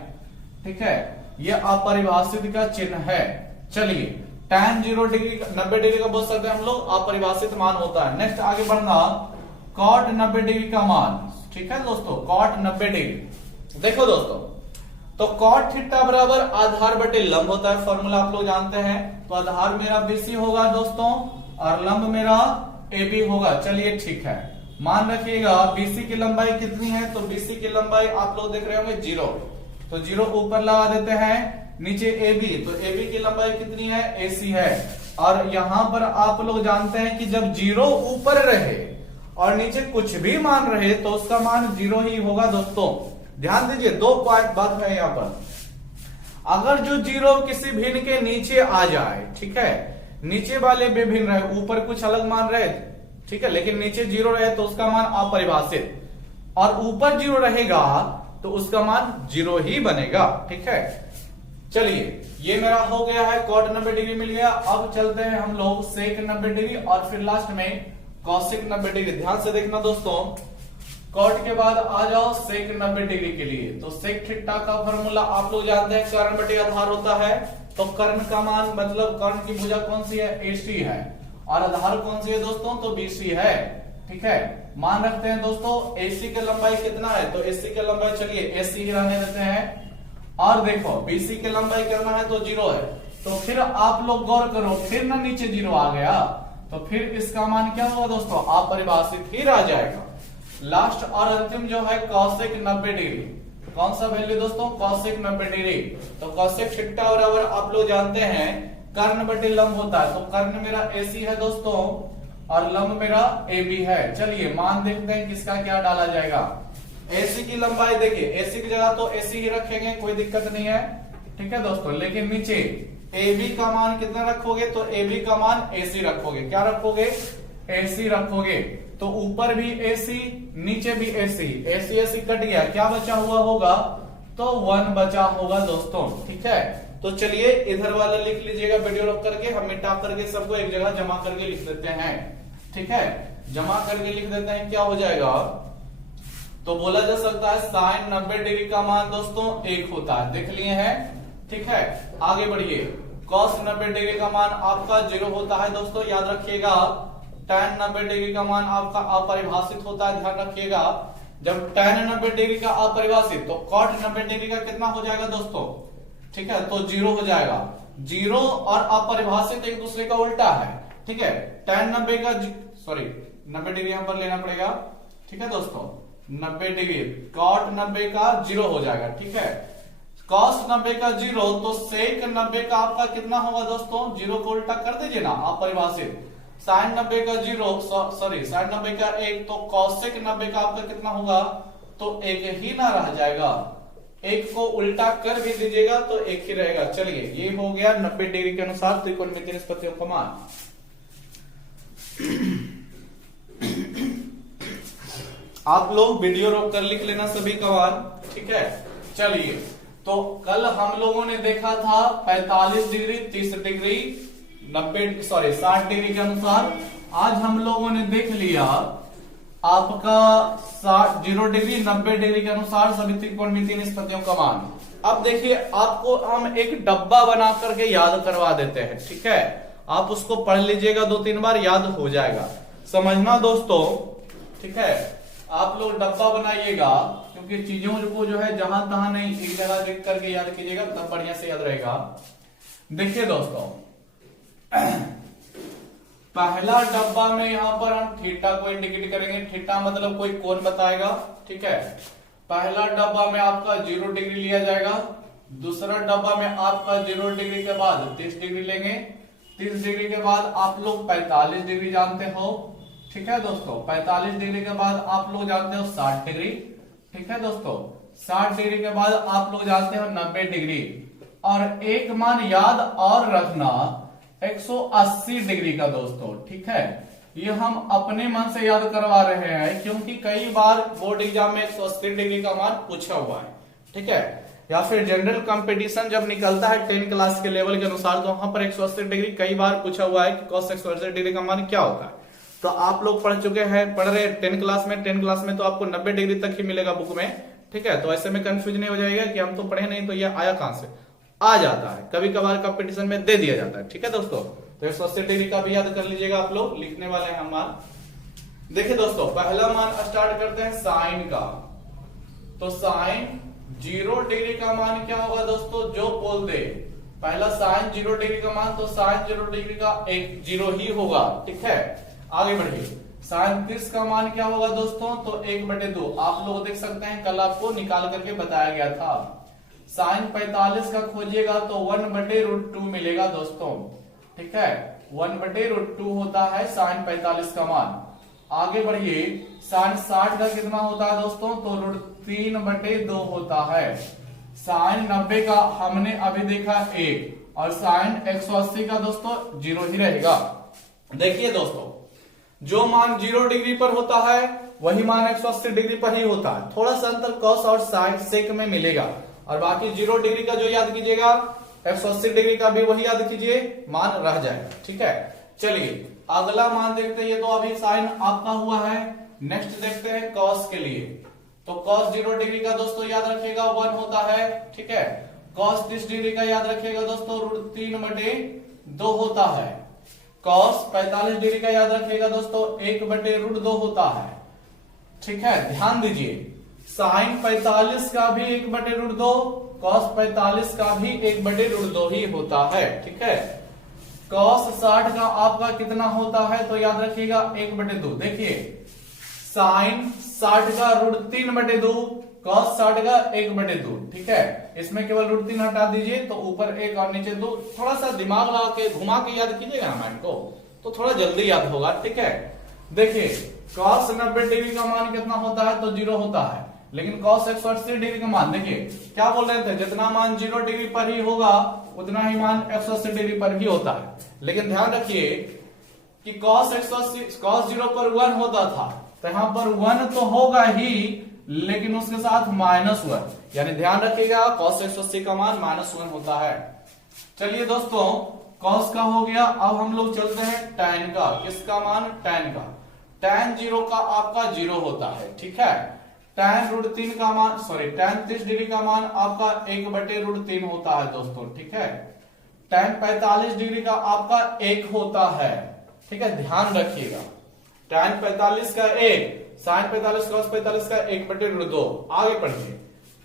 ठीक है, ये अपरिभाषित का चिन्ह है। चलिए tan 0 डिग्री 90 डिग्री का बोल सकते हैं हम लोग, अपरिभाषित मान होता है। नेक्स्ट आगे बढ़ना, cot 90 डिग्री का मान। ठीक है दोस्तों, cot 90 डिग्री। देखो दोस्तों, तो cot थीटा बराबर आधार बटे लंब होता है, फॉर्मूला आप लोग जानते हैं। तो आधार मेरा BC होगा दोस्तों और लंब मेरा AB होगा। चलिए ठीक है, मान रखिएगा BC की लंबाई कितनी है, तो BC की लंबाई आप लोग देख रहे होंगे 0, तो 0 ऊपर लगा देते हैं। नीचे AB, तो AB की लंबाई कितनी है, AC है। और यहां पर आप लोग जानते हैं कि जब 0 ऊपर रहे और नीचे कुछ भी मान रहे तो उसका मान 0 ही होगा दोस्तों। ध्यान दीजिए, 2 पॉइंट बात है यहां पर। अगर जो 0 किसी भिन्न के नीचे आ जाए, ठीक है, नीचे वाले बेभिन्न रहे, ऊपर कुछ अलग मान रहे, ठीक है, लेकिन नीचे 0 रहे तो उसका मान अपरिभाषित, और ऊपर 0 रहेगा तो उसका मान 0 ही बनेगा। ठीक है, चलिए ये मेरा हो गया है, cot 90 डिग्री मिल गया। अब चलते हैं हम लोग sec 90 डिग्री और फिर लास्ट में cosec 90 डिग्री। ध्यान से देखना दोस्तों, cot के बाद आ जाओ sec 90 डिग्री के लिए। तो sec थीटा का फॉर्मूला आप लोग जानते हैं, कर्ण बटे आधार होता है। तो कर्ण का मान मतलब कर्ण की भुजा कौन सी है, AC है, और आधार कौन सी है दोस्तों, तो BC है। ठीक है, मान रखते हैं दोस्तों AC की लंबाई कितना है, तो AC की लंबाई चलिए AC ही रहने देते हैं। और देखो BC की लंबाई करना है तो 0 है, तो फिर आप लोग गौर करो, फिर ना नीचे 0 आ गया तो फिर इसका मान क्या होगा दोस्तों, अपरिभाषित ही रह जाएगा। लास्ट और अंतिम जो है cosec 90 डिग्री, कौन सा वैल्यू दोस्तों, cosec 90 डिग्री। तो cosec थीटा बराबर आप लोग जानते हैं कर्ण बटे लंब होता है। तो कर्ण मेरा AC है दोस्तों और लंब मेरा AB है। चलिए मान देखते हैं किसका क्या डाला जाएगा। AC की लंबाई देखिए, AC की जगह तो AC ही रखेंगे, कोई दिक्कत नहीं है। ठीक है दोस्तों, लेकिन नीचे AB का मान कितना रखोगे, तो AB का मान AC रखोगे। क्या रखोगे, AC रखोगे। तो ऊपर भी AC, नीचे भी AC कट गया, क्या बचा हुआ होगा, तो 1 बचा होगा दोस्तों। ठीक है, तो चलिए इधर वाला लिख लीजिएगा, वीडियो रोक करके हम मिटा करके सबको एक जगह जमा करके लिख देते हैं। ठीक है, जमा करके लिख देते हैं, क्या हो जाएगा, तो बोला जा सकता है sin 90 डिग्री का मान दोस्तों 1 होता है, देख लिए हैं। ठीक है, आगे बढ़िए, cos 90 डिग्री का मान आपका 0 होता है दोस्तों, याद रखिएगा। tan 90 डिग्री का मान आपका अपरिभाषित होता है, ध्यान रखिएगा। जब tan 90 डिग्री का अपरिभाषित, तो cot 90 डिग्री का कितना हो जाएगा दोस्तों, ठीक है, तो 0 हो जाएगा। 0 और अपरिभाषित एक दूसरे का उल्टा है। ठीक है, tan 90 का 90 डिग्री यहां पर लेना पड़ेगा। ठीक है दोस्तों, 90 डिग्री, cot 90 का 0 हो जाएगा। ठीक है, cos 90 का 0, तो sec 90 का आपका कितना होगा दोस्तों, 0 को उल्टा कर दीजिए ना, अपरिभाषित। sin 90 का 0, sin 90 का 1, तो cosec 90 का आपका कितना होगा, तो 1 ही ना रह जाएगा। 1 को उल्टा कर भी दीजिएगा तो 1 ही रहेगा। चलिए ये हो गया 90 डिग्री के अनुसार त्रिकोणमितीय निष्पत्तियों का मान। आप लोग वीडियो रोक कर लिख लेना सभी का मान। ठीक है, चलिए तो कल हम लोगों ने देखा था 45 डिग्री, 30 डिग्री, 60 डिग्री के अनुसार। आज हम लोगों ने देख लिया आपका 0 डिग्री, 90 डिग्री के अनुसार सभी त्रिकोणमितीय निष्पत्तियों का मान। अब देखिए, आपको हम एक डब्बा बना करके याद करवा देते हैं। ठीक है, आप उसको पढ़ लीजिएगा 2-3 बार, याद हो जाएगा। समझना दोस्तों। ठीक है, आप लोग डब्बा बनाइएगा, क्योंकि चीजों को जो है जहां तहां नहीं, एक जगह लिख करके याद कीजिएगा, तब बढ़िया से याद रहेगा। देखिए दोस्तों, पहला डब्बा में यहां पर हम थीटा को इंडिकेट करेंगे। थीटा मतलब कोई कोण बताएगा, ठीक है। पहला डब्बा में आपका 0 डिग्री लिया जाएगा। दूसरा डब्बा में आपका 0 डिग्री के बाद 30 डिग्री लेंगे। 30 डिग्री के बाद आप लोग 45 डिग्री जानते हो, ठीक है दोस्तों। 45 डिग्री के बाद आप लोग जानते हो 60 डिग्री, ठीक है दोस्तों। 60 डिग्री के बाद आप लोग जानते हो 90 डिग्री। और एक मान याद और रखना 180 डिग्री का दोस्तों, ठीक है। ये हम अपने मन से याद करवा रहे हैं, क्योंकि कई बार बोर्ड एग्जाम में 180 डिग्री का मान पूछा हुआ है, ठीक है। या फिर जनरल कंपटीशन जब निकलता है 10 क्लास के लेवल के अनुसार, तो वहां पर 180 डिग्री कई बार पूछा हुआ है कि cos 180 डिग्री का मान क्या होता है। तो आप लोग पढ़ चुके हैं, पढ़ रहे 10 क्लास में। 10 क्लास में तो आपको 90 डिग्री तक ही मिलेगा बुक में, ठीक है। तो ऐसे में कंफ्यूज नहीं हो जाएगा कि हम तो पढ़े नहीं, तो ये आया कहां से, आ जाता है, कभी कभार कंपटीशन में दे दिया जाता है, ठीक है दोस्तों। तो 180 डिग्री का भी याद कर लीजिएगा, आप लोग लिखने वाले हैं हम मान। देखिए दोस्तों, पहला मान स्टार्ट करते हैं साइन का। तो साइन 0 डिग्री का मान क्या होगा दोस्तों, जो बोल दे। पहला साइन 0 डिग्री का मान, तो साइन 0 डिग्री का 0 ही होगा, ठीक है। आगे बढ़िए, साइन 30 का मान क्या होगा दोस्तों, तो 1/2। आप लोग देख सकते हैं, कल आपको निकाल करके बताया गया था। साइन 45 का खोजिएगा तो 1/√2 मिलेगा दोस्तों, ठीक है। 1/√2 होता है साइन 45 का मान। आगे बढ़िए, साइन 60 का कितना होता है दोस्तों, तो √3/2 होता है। साइन 90 का हमने अभी देखा 1, और साइन 180 का दोस्तों 0 ही रहेगा। देखिए दोस्तों, जो मान 0 डिग्री पर होता है वही मान 180 डिग्री पर ही होता है। थोड़ा सा अंतर कॉस और साइन सेक में मिलेगा, और बाकी 0 डिग्री का जो याद कीजिएगा, 180 डिग्री का भी वही याद कीजिए, मान रह जाएगा, ठीक है। चलिए अगला मान देखते हैं। ये तो अभी साइन आपका हुआ है। नेक्स्ट देखते हैं कॉस के लिए। तो कॉस 0 डिग्री का दोस्तों याद रखिएगा 1 होता है, ठीक है। कॉस 30 डिग्री का याद रखिएगा दोस्तों √3/2 होता है। कॉस 45 डिग्री का याद रखिएगा दोस्तों 1/√2 होता है, ठीक है। ध्यान दीजिए, साइन 45 का भी 1/√2, कॉस 45 का भी 1/√2 ही होता है, ठीक है। कॉस 60 का आपका कितना होता है, तो याद रखिएगा 1/2। देखिए, साइन 60 का √3/2, कॉस 60 का 1/2, ठीक है। इसमें केवल √3 हटा दीजिए, तो ऊपर 1 और नीचे 2। थोड़ा सा दिमाग लगा के घुमा के याद कीजिएगा माइंड को, तो थोड़ा जल्दी याद होगा, ठीक है। देखिए, कॉस 90 डिग्री का मान कितना होता है, तो 0 होता है। लेकिन कॉस 180 डिग्री का मान, देखिए क्या बोल रहे थे, जितना मान 0 डिग्री पर ही होगा उतना ही मान 180 डिग्री पर भी होता है। लेकिन ध्यान रखिए कि कॉस 0 पर 1 होता था, तो यहां पर 1 तो होगा ही, लेकिन उसके साथ -1, यानी ध्यान रखिएगा कॉस 180 का मान -1 होता है। चलिए दोस्तों, कॉस का हो गया। अब हम लोग चलते हैं tan का। किसका मान, tan का। tan 0 का आपका 0 होता है, ठीक है। tan √3 का मान, tan 30 डिग्री का मान आपका 1/√3 होता है दोस्तों, ठीक है। tan 45 डिग्री का आपका 1 होता है, ठीक है। ध्यान रखिएगा, tan 45 का 1, साइन 45 cos 45 का 1/√2। आगे पढ़िए,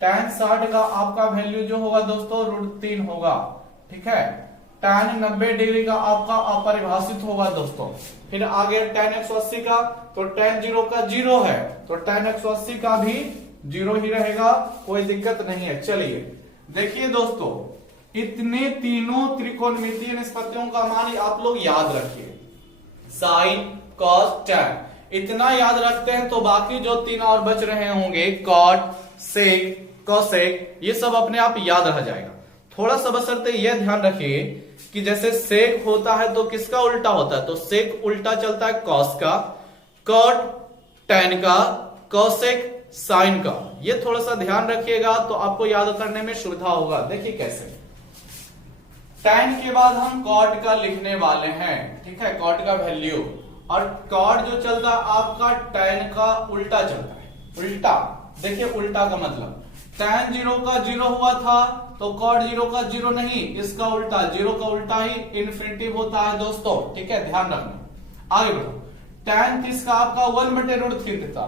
tan 60 का आपका वैल्यू जो होगा दोस्तों √3 होगा, ठीक है। tan 90 डिग्री का आपका अपरिभाषित होगा दोस्तों। फिर आगे tan 180 का, तो tan 0 का 0 है, तो tan 180 का भी 0 ही रहेगा, कोई दिक्कत नहीं है। चलिए देखिए दोस्तों, इतने तीनों त्रिकोणमितीय निष्पत्तियों का मान आप लोग याद रखिए, साइन कॉस tan। इतना याद रखते हैं तो बाकी जो 3 और बच रहे होंगे, कॉट, सेक, कोसेक, ये सब अपने आप याद रह जाएगा। थोड़ा सा बशर्ते यह ध्यान रखिए कि जैसे सेक होता है तो किसका उल्टा होता है, तो सेक उल्टा चलता है कॉस का, कॉट टैन का, कोसेक साइन का। ये थोड़ा सा ध्यान रखिएगा तो आपको याद करने में सुविधा होगा। देखिए कैसे, टैन के बाद हम कॉट का लिखने वाले हैं, ठीक है, कॉट का वैल्यू। और कॉट जो चलता है आपका टैन का उल्टा चलता है, उल्टा। देखिए उल्टा का मतलब, tan 0 का 0 हुआ था तो कॉट 0 का 0 नहीं, इसका उल्टा, 0 का उल्टा ही इन्फिनिटिव होता है दोस्तों, ठीक है, ध्यान रखना। आगे बढ़ो, tan 30 का आपका 1/√3 था,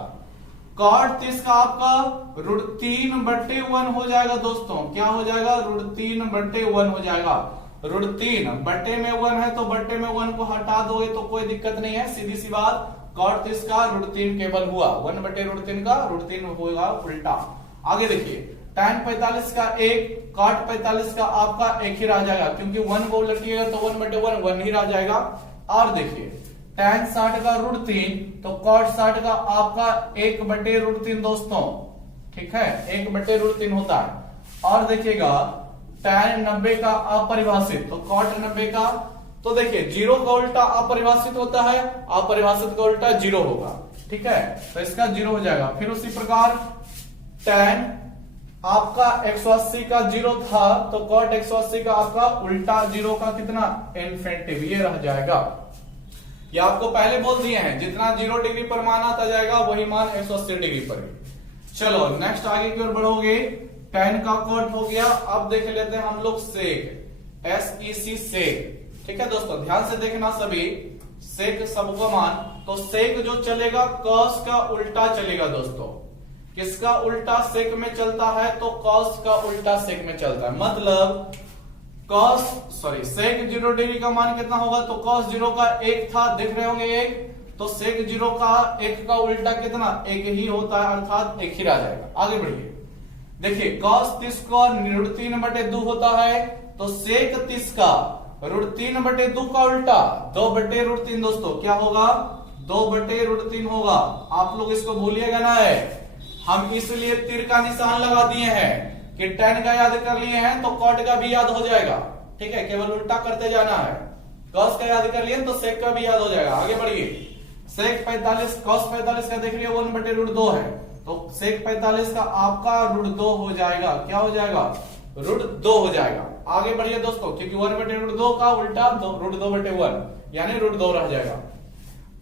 cot 30 का आपका √3/1 हो जाएगा दोस्तों। क्या हो जाएगा? √3/1 हो जाएगा। √3 बट्टे में 1 है तो बट्टे में 1 को हटा दोगे तो कोई दिक्कत नहीं है, सीधी सी बात। cot 30 का √3 केवल हुआ, 1/√3 का √3 होगा उल्टा। आगे देखिए tan 45 का 1, cot 45 का आपका 1 ही रह जाएगा, क्योंकि 1 को उलटिएगा तो 1/1 1 ही रह जाएगा। और देखिए tan 60 का √3 तो cot 60 का आपका 1/√3 दोस्तों, ठीक है, 1/√3 होता है। और देखिएगा tan 90 का अपरिभाषित तो cot 90 का, तो देखिए 0 का उल्टा अपरिभाषित होता है, अपरिभाषित का उल्टा 0 होगा, ठीक है, तो इसका 0 हो जाएगा। फिर उसी प्रकार tan आपका 180 का 0 था तो cot 180 का आपका उल्टा 0 का कितना? इन्फिनिटिव, ये रह जाएगा। ये आपको पहले बोल दिए हैं, जितना 0 डिग्री पर मान आता जाएगा वही मान 180 डिग्री पर। चलो नेक्स्ट आगे की ओर बढ़ोगे, tan का cot हो गया। अब देख लेते हैं हम लोग sec, SEC sec, ठीक है दोस्तों, ध्यान से देखना सभी, sec सबको मान, तो sec जो चलेगा cos का उल्टा चलेगा दोस्तों। किसका उल्टा sec में चलता है? तो cos का उल्टा sec में चलता है। मतलब sec 0 डिग्री का मान कितना होगा? तो cos 0 का 1 था, देख रहे होंगे 1, तो sec 0 का 1 का उल्टा कितना? 1 ही होता है, अर्थात 1 ही रह जाएगा। आगे बढ़िए, देखिए cos 30 का √3/2 होता है, तो sec 30 का √3/2 का उल्टा 2/√3 दोस्तों, क्या होगा? 2/√3 होगा। आप लोग इसको भूलिएगा ना, है हम इसलिए तीर का निशान लगा दिए हैं कि tan का याद कर लिए हैं तो cot का भी याद हो जाएगा, ठीक है, केवल उल्टा करते जाना है। cos का याद कर लिए तो sec का भी याद हो जाएगा। आगे बढ़िए, sec 45, cos 45 का देख रही है 1/√2 है, तो sec 45 का आपका √2 हो जाएगा। क्या हो जाएगा? √2 हो जाएगा। आगे बढ़िए दोस्तों, क्योंकि 1/√2 का उल्टा √2/1 यानी √2 रह जाएगा।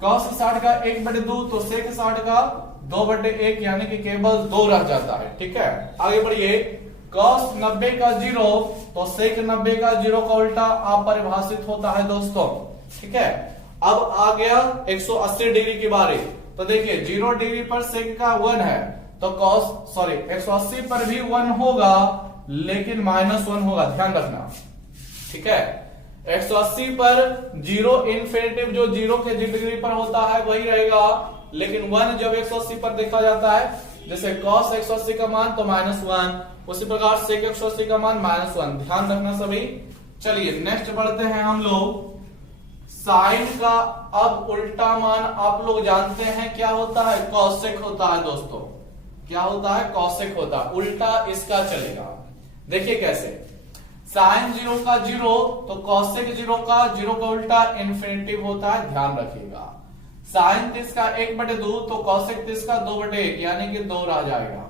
cos 60 का 1/2 तो sec 60 का 2/1 यानी कि केवल 2 रह जाता है, ठीक है। आगे बढ़िए, cos 90 का 0 तो sec 90 का 0 का उल्टा अपरिभाषित होता है दोस्तों, ठीक है। अब आ गया 180 डिग्री की बारी, तो देखिए 0 डिग्री पर sec का 1 है तो 180 पर भी 1 होगा, लेकिन -1 होगा, ध्यान रखना, ठीक है। 180 पर 0 इन्फिनिटिव जो 0 के डिग्री पर होता है वही रहेगा, लेकिन 1 जब 180 पर देखा जाता है, जैसे cos 180 का मान तो -1, उसी प्रकार sec 180 का मान -1, ध्यान रखना सभी। चलिए नेक्स्ट बढ़ते हैं हम लोग, साइन का अब उल्टा मान आप लोग जानते हैं क्या होता है? cosec होता है दोस्तों। क्या होता है? cosec होता है, उल्टा इसका चलेगा। देखिए कैसे, साइन 0 का 0 तो cosec 0 का उल्टा इन्फिनिटिव होता है, ध्यान रखिएगा। साइन 30 का 1/2 तो cosec 30 का 2/1 यानी कि 2 रह जाएगा।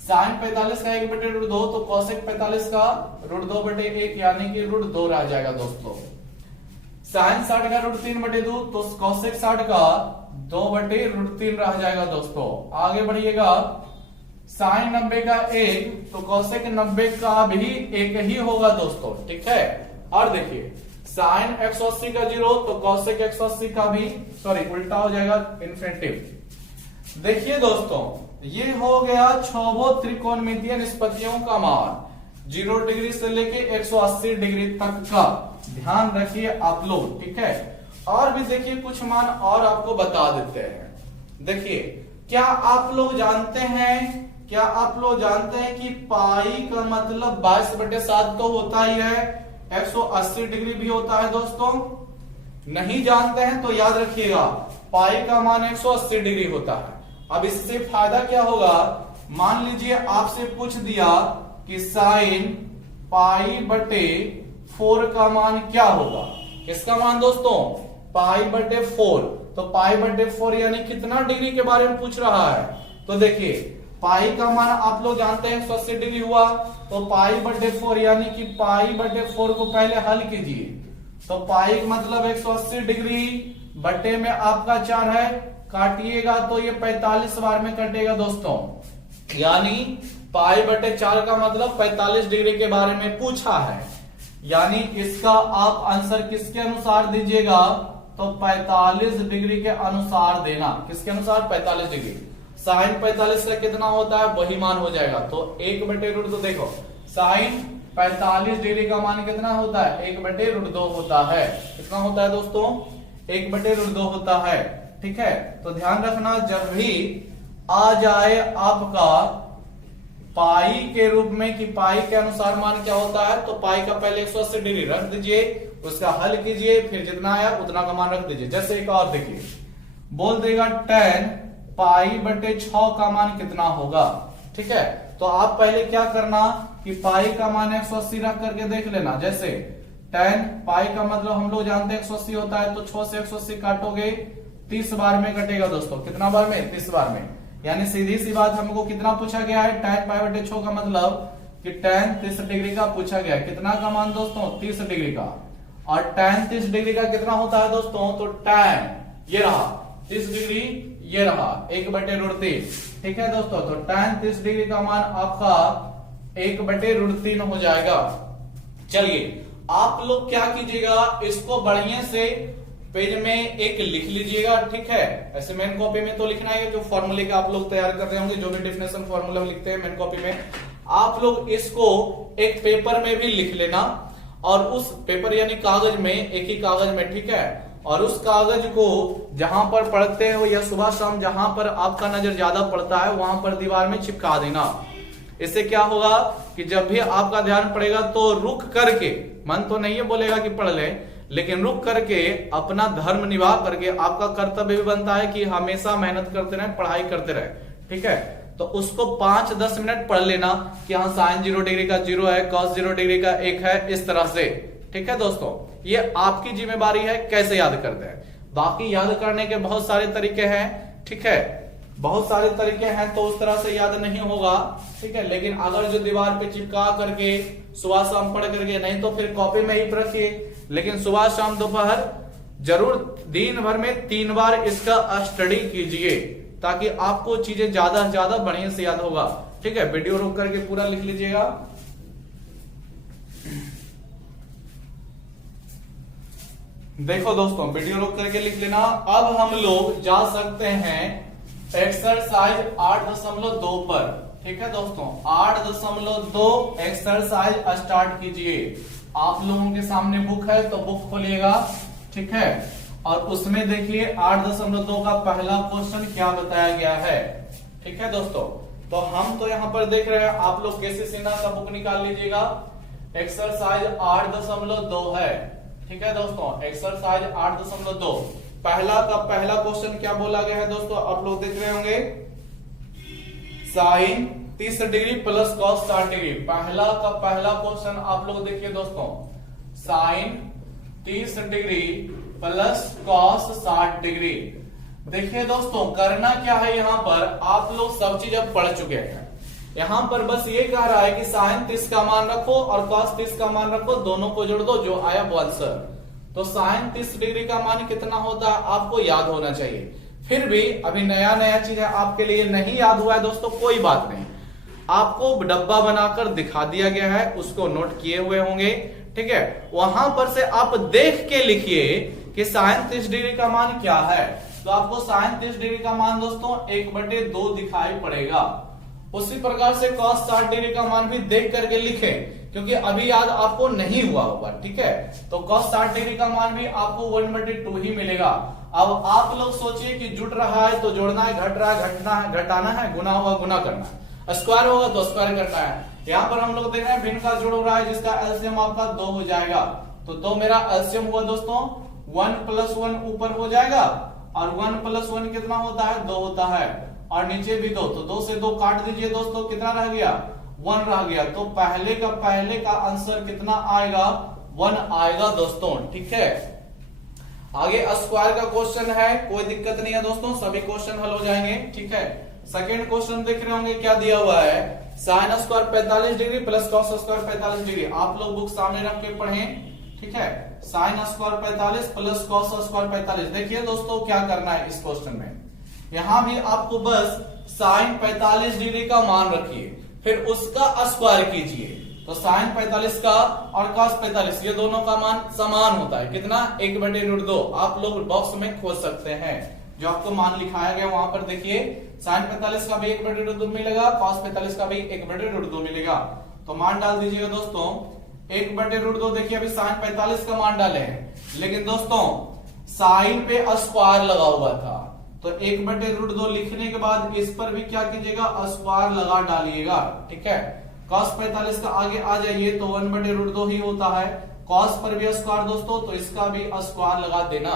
साइन 45 का 1/2 तो cosec 45 का √2/1 यानी कि √2 रह जाएगा दोस्तों। साइन 60 का √3/2 तो cosec 60 का 2/√3 रह जाएगा दोस्तों। आगे बढ़िएगा, साइन 90 का 1 तो cosec 90 का भी 1 ही होगा दोस्तों, ठीक है। और देखिए साइन 180 का 0 तो cosec 180 का भी उल्टा हो जाएगा, इन्फिनिटिव। देखिए दोस्तों, ये हो गया 6 त्रिकोणमितीय निष्पत्तियों का मान 0 डिग्री से लेके 180 डिग्री तक का, ध्यान रखिए आप लोग, ठीक है। और भी देखिए कुछ मान और आपको बता देते हैं। देखिए, क्या आप लोग जानते हैं कि पाई का मतलब 22/7 तो होता ही है, 180 डिग्री भी होता है दोस्तों। नहीं जानते हैं तो याद रखिएगा, पाई का मान 180 डिग्री होता है। अब इससे फायदा क्या होगा? मान लीजिए आपसे पूछ दिया कि साइन π/4 का मान क्या होगा? किसका मान दोस्तों? π/4। तो π/4 यानी कितना डिग्री के बारे में पूछ रहा है? तो देखिए पाई का मान आप लोग जानते हैं 180 डिग्री हुआ, तो π/4 यानी कि π/4 को पहले हल कीजिए, तो पाई मतलब 180 डिग्री बटे में आपका 4 है, काटिएगा तो ये 45 बार में कटेगा दोस्तों, यानी π/4 का मतलब 45 डिग्री के बारे में पूछा है। यानी इसका आप आंसर किसके अनुसार दीजिएगा? तो 45 डिग्री के अनुसार देना। किसके अनुसार? 45 डिग्री। साइन 45 का कितना होता है वही मान हो जाएगा। तो 1/√2 देखो साइन 45 डिग्री का मान कितना होता है 1/√2 होता है। कितना होता है दोस्तों 1/√2 होता है। ठीक है, तो ध्यान रखना जब भी आ जाए आपका पाई के रूप में कि पाई के अनुसार मान क्या होता है, तो पाई का पहले 180 डिग्री रख दीजिए, उसका हल कीजिए, फिर जितना आया उतना का मान रख दीजिए। जैसे एक और देखिए, बोल देगा tan π/6 का मान कितना होगा। ठीक है, तो आप पहले क्या करना कि पाई का मान 180 रख करके देख लेना। जैसे tan पाई का मतलब हम लोग जानते हैं 180 होता है, तो 6 से 180 काटोगे 30 बार में कटेगा दोस्तों। कितना बार में 30 बार में। यानी सीधी सी बात हमको कितना पूछा गया है tan π/6 का मतलब कि tan 30 डिग्री का पूछा गया है। कितना का मान दोस्तों 30 डिग्री का। और tan 30 डिग्री का कितना होता है दोस्तों, तो tan ये रहा 30 डिग्री, ये रहा 1/√3। ठीक है दोस्तों, तो tan 30 डिग्री का मान आपका 1/√3 हो जाएगा। चलिए आप लोग क्या कीजिएगा, इसको बढ़िया से पेज में एक लिख लीजिएगा। ठीक है, ऐसे मेन कॉपी में तो लिखना है, जो फॉर्मूले का आप लोग तैयार कर रहे होंगे, जो भी डेफिनेशन फॉर्मूला लिखते हैं मेन कॉपी में, आप लोग इसको एक पेपर में भी लिख लेना। और उस पेपर यानी कागज में, एक ही कागज में, ठीक है, और उस कागज को जहां पर पढ़ते हो या सुबह शाम जहां पर आपका नजर ज्यादा पड़ता है वहां पर दीवार में चिपका देना। इससे क्या होगा कि जब भी आपका ध्यान पड़ेगा तो रुक करके, मन तो नहीं है बोलेगा कि पढ़ ले, लेकिन रुक करके अपना धर्म निभा करके, आपका कर्तव्य भी बनता है कि हमेशा मेहनत करते रहे, पढ़ाई करते रहे। ठीक है, तो उसको 5-10 मिनट पढ़ लेना कि हाँ साइन 0 डिग्री का 0 है, कॉस 0 डिग्री का 1 है, इस तरह से। ठीक है दोस्तों, ये आपकी जिम्मेदारी है कैसे याद करते हैं। बाकी याद करने के बहुत सारे तरीके हैं। ठीक है, बहुत सारे तरीके हैं, तो उस तरह से याद नहीं होगा। ठीक है, लेकिन अगर जो दीवार पे चिपका करके सुबह शाम पढ़ करके, नहीं तो फिर कॉपी में ही रखिए, लेकिन सुबह शाम दोपहर जरूर दिन भर में 3 बार इसका स्टडी कीजिए, ताकि आपको चीजें ज्यादा से ज्यादा बढ़िया से याद होगा। ठीक है, वीडियो रोक करके पूरा लिख लीजिएगा। देखो दोस्तों, वीडियो रोक करके लिख लेना। अब हम लोग जा सकते हैं एक्सरसाइज 8.2 पर। ठीक है दोस्तों, 8.2 एक्सरसाइज स्टार्ट कीजिए। आप लोगों के सामने बुक है तो बुक खोलिएगा। ठीक है, और उसमें देखिए 8.2 का पहला क्वेश्चन क्या बताया गया है। ठीक है दोस्तों, तो हम तो यहां पर देख रहे हैं, आप लोग केसी सिन्हा का बुक निकाल लीजिएगा। एक्सरसाइज 8.2 है। ठीक है दोस्तों, एक्सरसाइज 8.2 पहला का पहला क्वेश्चन क्या बोला गया है दोस्तों, आप लोग देख रहे होंगे, sine 30 degree plus cos 60 degree. पहला का पहला क्वेश्चन आप लोग देखिए दोस्तों, sine 30 degree plus cos 60 degree. देखिए दोस्तों, करना क्या है, यहां पर आप लोग सब चीज अब पढ़ चुके हैं। यहां पर बस ये कह रहा है कि साइन 30 का मान रखो और कॉस 30 का मान रखो, दोनों को जोड़ दो, जो आया वो आंसर। तो साइन 30 डिग्री का मान कितना होता है आपको याद होना चाहिए। फिर भी अभी नया नया चीज है, आपके लिए नहीं याद हुआ है दोस्तों, कोई बात नहीं, आपको डब्बा बनाकर दिखा दिया गया है, उसको नोट किए हुए होंगे। ठीक है, वहां पर से आप देख के लिखिए कि साइन 30 डिग्री का मान क्या है। तो आपको साइन 30 डिग्री का मान दोस्तों 1/2 दिखाई पड़ेगा। उसी प्रकार से कॉस 60 डिग्री का मान भी देख करके लिखें, क्योंकि अभी याद आपको नहीं हुआ होगा। ठीक है, तो कॉस 60 डिग्री का मान भी आपको 1/2 ही मिलेगा। अब आप लोग सोचिए कि जुट रहा है तो जोड़ना है, घट रहा है घटना है, घटाना है, गुना हुआ गुना करना है, स्क्वायर होगा तो स्क्वायर करना है। यहाँ पर हम लोग देख रहे हैं भिन्न का जोड़ हो रहा है, जिसका एलसीएम आपका 2 हो जाएगा। तो 2 मेरा एलसीएम हुआ दोस्तों, 1 + 1 ऊपर हो जाएगा, और 1 + 1 कितना होता है 2 होता है, और नीचे भी 2। तो 2 से 2 काट दीजिए दोस्तों, कितना रह गया 1 रह गया। तो पहले का आंसर कितना आएगा 1 आएगा दोस्तों। ठीक है, आगे स्क्वायर का क्वेश्चन है, कोई दिक्कत नहीं है दोस्तों, सभी क्वेश्चन हल हो जाएंगे। ठीक है, सेकेंड क्वेश्चन देख रहे होंगे क्या दिया हुआ है, sine square 45 degree plus cos square 45 degree. आप लोग बुक सामने रख के पढ़ें। ठीक है, sine square 45 plus cos square 45। देखिए दोस्तों क्या करना है इस क्वेश्चन में, यहां भी आपको बस साइन 45 डिग्री का मान रखिए, फिर उसका स्क्वायर कीजिए। तो साइन 45 का और कॉस 45 ये दोनों का मान समान होता है, कितना 1/√2। आप लोग बॉक्स में खोज सकते हैं, जो आपको मान लिखाया गया वहां पर देखिए साइन 45 का भी 1/√2 मिलेगा, कॉस 45 का भी 1/√2 मिलेगा। तो मान डाल दीजिएगा दोस्तों 1/√2। देखिए अभी साइन 45 का मान डाले हैं, लेकिन दोस्तों साइन पे स्क्वायर लगा हुआ था, तो 1/√2 लिखने के बाद इस पर भी क्या कीजिएगा, स्क्वायर लगा डालिएगा। ठीक है, cos 45 का आगे आ जाइए तो 1/√2 ही होता है, cos पर भी स्क्वायर दोस्तों, तो इसका भी स्क्वायर लगा देना।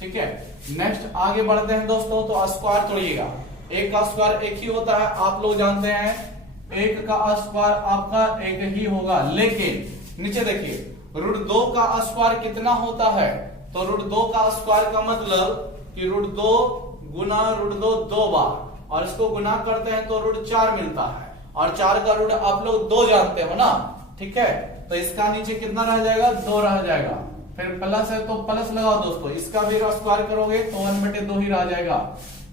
ठीक है, नेक्स्ट आगे बढ़ते हैं दोस्तों। तो स्क्वायर तोड़िएगा, एक का स्क्वायर एक ही होता है, आप लोग जानते हैं एक का स्क्वायर आपका एक ही होगा, लेकिन नीचे देखिए √2 का स्क्वायर कितना होता है, तो √2 का स्क्वायर का मतलब कि √2 गुना √2 2 बार, और इसको गुना करते हैं तो √4 मिलता है, और 4 का रूट आप लोग 2 जानते हो ना। ठीक है, तो इसका नीचे कितना रह जाएगा, 2 रह जाएगा। फिर प्लस है तो प्लस लगाओ दोस्तों, इसका भी स्क्वायर करोगे तो 1/2 ही रह जाएगा।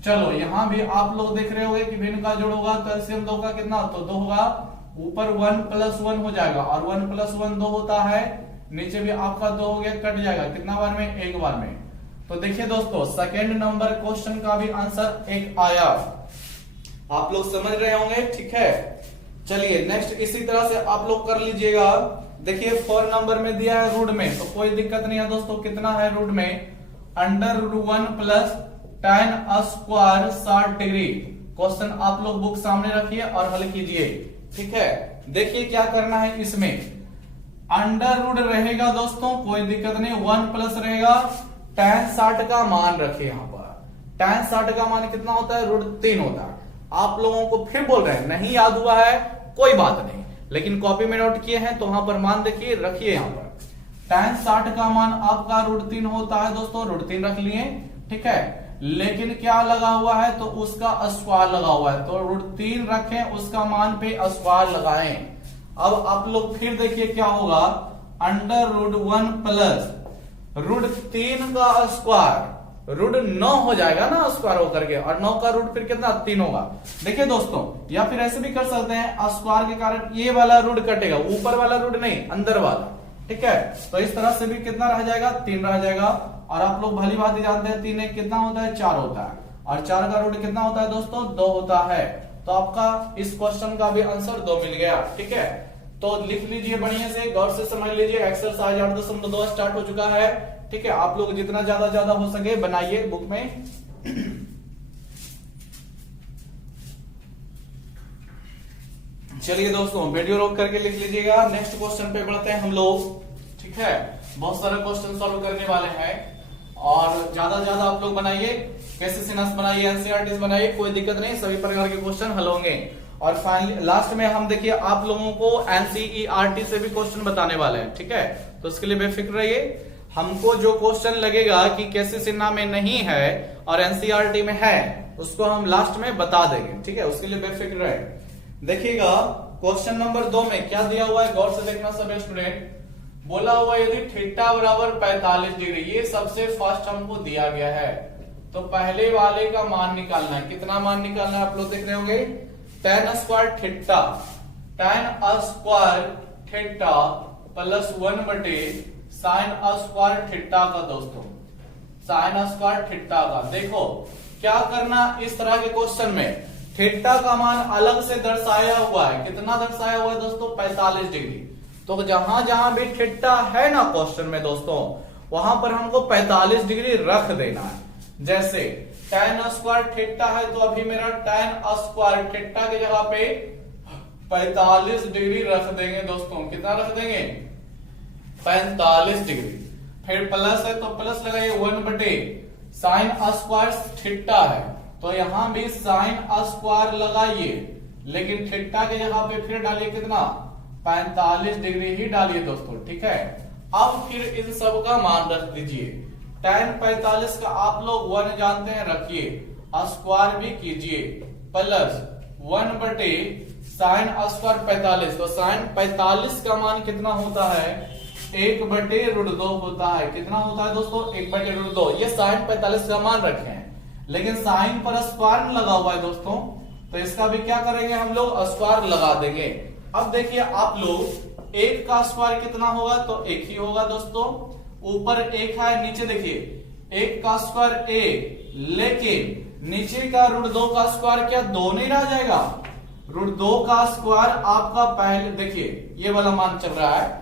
चलो यहां भी आप लोग देख रहे होंगे कि भिन्न का जोड़ होगा तो एलसीएम 2 का कितना, तो 2 होगा, ऊपर 1 + 1 हो जाएगा, और 1 + 1 2 होता है, नीचे भी आपका 2 हो गया, कट जाएगा कितना बार में, एक बार में। तो देखिए दोस्तों सेकेंड नंबर क्वेश्चन का भी आंसर 1 आया, आप लोग समझ रहे होंगे। ठीक है, चलिए नेक्स्ट इसी तरह से आप लोग कर लीजिएगा। देखिए 4 नंबर में दिया है रूट में, तो कोई दिक्कत नहीं है दोस्तों, कितना है रूट में, √1 + tan स्क्वायर 60 डिग्री। क्वेश्चन आप लोग बुक सामने रखिए और हल कीजिए। ठीक है, देखिए क्या करना है, इसमें अंडर रहेगा दोस्तों, कोई दिक्कत नहीं, 1 प्लस रहेगा, tan 60 का मान रखिए। यहां पर tan 60 का मान कितना होता है, √3 होता है। आप लोगों को फिर बोल रहे हैं नहीं याद हुआ है, कोई बात नहीं, लेकिन कॉपी में नोट किए हैं तो वहां पर मान देखिए, रखिए। यहां पर tan 60 का मान आपका √3 होता है दोस्तों, √3 रख लिए। ठीक है, लेकिन क्या लगा हुआ है, तो उसका स्क्वायर लगा हुआ है, तो √3 रखें, उसका मान पे स्क्वायर लगाएं। अब आप लोग फिर देखिए क्या होगा, √1 + √3 का स्क्वायर, √9 हो जाएगा ना स्क्वायर होकर के, और 9 का रूट फिर कितना, 3 होगा। देखिए दोस्तों, या फिर ऐसे भी कर सकते हैं, स्क्वायर के कारण ये वाला रूट कटेगा, ऊपर वाला रूट नहीं, अंदर वाला। ठीक है, तो इस तरह से भी कितना रह जाएगा, 3 रह जाएगा। और आप लोग भली बात जानते हैं 3 एक कितना होता है, 4 होता है, और 4 का रूट कितना होता है दोस्तों, 2 होता है। तो आपका इस क्वेश्चन का भी आंसर 2 मिल गया। ठीक है, तो लिख लीजिए बढ़िया से, गौर से समझ लीजिए। एक्सरसाइज 8.2 स्टार्ट हो चुका है। ठीक है, आप लोग जितना ज्यादा हो सके बनाइए बुक में। चलिए दोस्तों वीडियो रोक करके लिख लीजिएगा, नेक्स्ट क्वेश्चन पे बढ़ते हैं हम लोग। ठीक है, बहुत सारे क्वेश्चन सॉल्व करने वाले हैं, और ज्यादा आप लोग बनाइए, कैसे सिनास बनाइए, एनसीईआरटी बनाइए, कोई दिक्कत नहीं, सभी प्रकार के क्वेश्चन हल होंगे। और फाइनली लास्ट में हम देखिए आप लोगों को एनसीईआरटी से भी क्वेश्चन बताने वाले हैं। ठीक है, तो उसके लिए बेफिक्र रहिए। हमको जो क्वेश्चन लगेगा कि कैसे सिन्हा में नहीं है और एनसीईआरटी में है, उसको हम लास्ट में बता देंगे। ठीक है, उसके लिए बेफिक्र रहे। देखिएगा क्वेश्चन नंबर 2 में क्या दिया हुआ है, गौर से देखना सब स्टूडेंट। बोला हुआ यदि थीटा बराबर 45 डिग्री, ये सबसे फर्स्ट हमको दिया गया है, तो पहले वाले का मान निकालना है। कितना मान निकालना है, आप लोग देख रहे होंगे, tan square theta, tan square theta + 1 sin square theta का दोस्तों, sin स्क्वायर थीटा का। देखो क्या करना, इस तरह के क्वेश्चन में थीटा का मान अलग से दर्शाया हुआ है, कितना दर्शाया हुआ है दोस्तों, 45 डिग्री। तो जहां जहां भी थीटा है ना क्वेश्चन में दोस्तों, वहां पर हमको 45 डिग्री रख देना है। जैसे tan स्क्वायर थीटा है, तो अभी मेरा tan स्क्वायर थीटा की जगह पे 45 डिग्री रख देंगे दोस्तों। कितना रख देंगे, 45 डिग्री। फिर प्लस है तो प्लस लगाइए, 1 sin स्क्वायर थीटा है, तो यहां भी sin स्क्वायर लगाइए, लेकिन थीटा की जगह पे फिर डालिए कितना, 45 डिग्री ही डालिए दोस्तों। ठीक है, अब फिर इन सब का मान रख दीजिए। tan 45 का आप लोग 1 जानते हैं, रखिए, स्क्वायर भी कीजिए, प्लस 1 sin स्क्वायर 45, तो sin 45 का मान कितना होता है, 1/√2 होता है। कितना होता है दोस्तों, 1/√2। ये sin 45 का मान रखे हैं, लेकिन साइन पर स्क्वायर लगा हुआ है दोस्तों, तो इसका भी क्या करेंगे हम लोग, स्क्वायर लगा देंगे। अब देखिए आप लोग 1 का स्क्वायर कितना होगा, तो 1 ही होगा दोस्तों, ऊपर 1 है, नीचे देखिए 1 का स्क्वायर 1, लेकिन नीचे का √2 का स्क्वायर क्या 2 नहीं रह जाएगा? √2 का स्क्वायर आपका पहले देखिए ये वाला मान चल रहा है,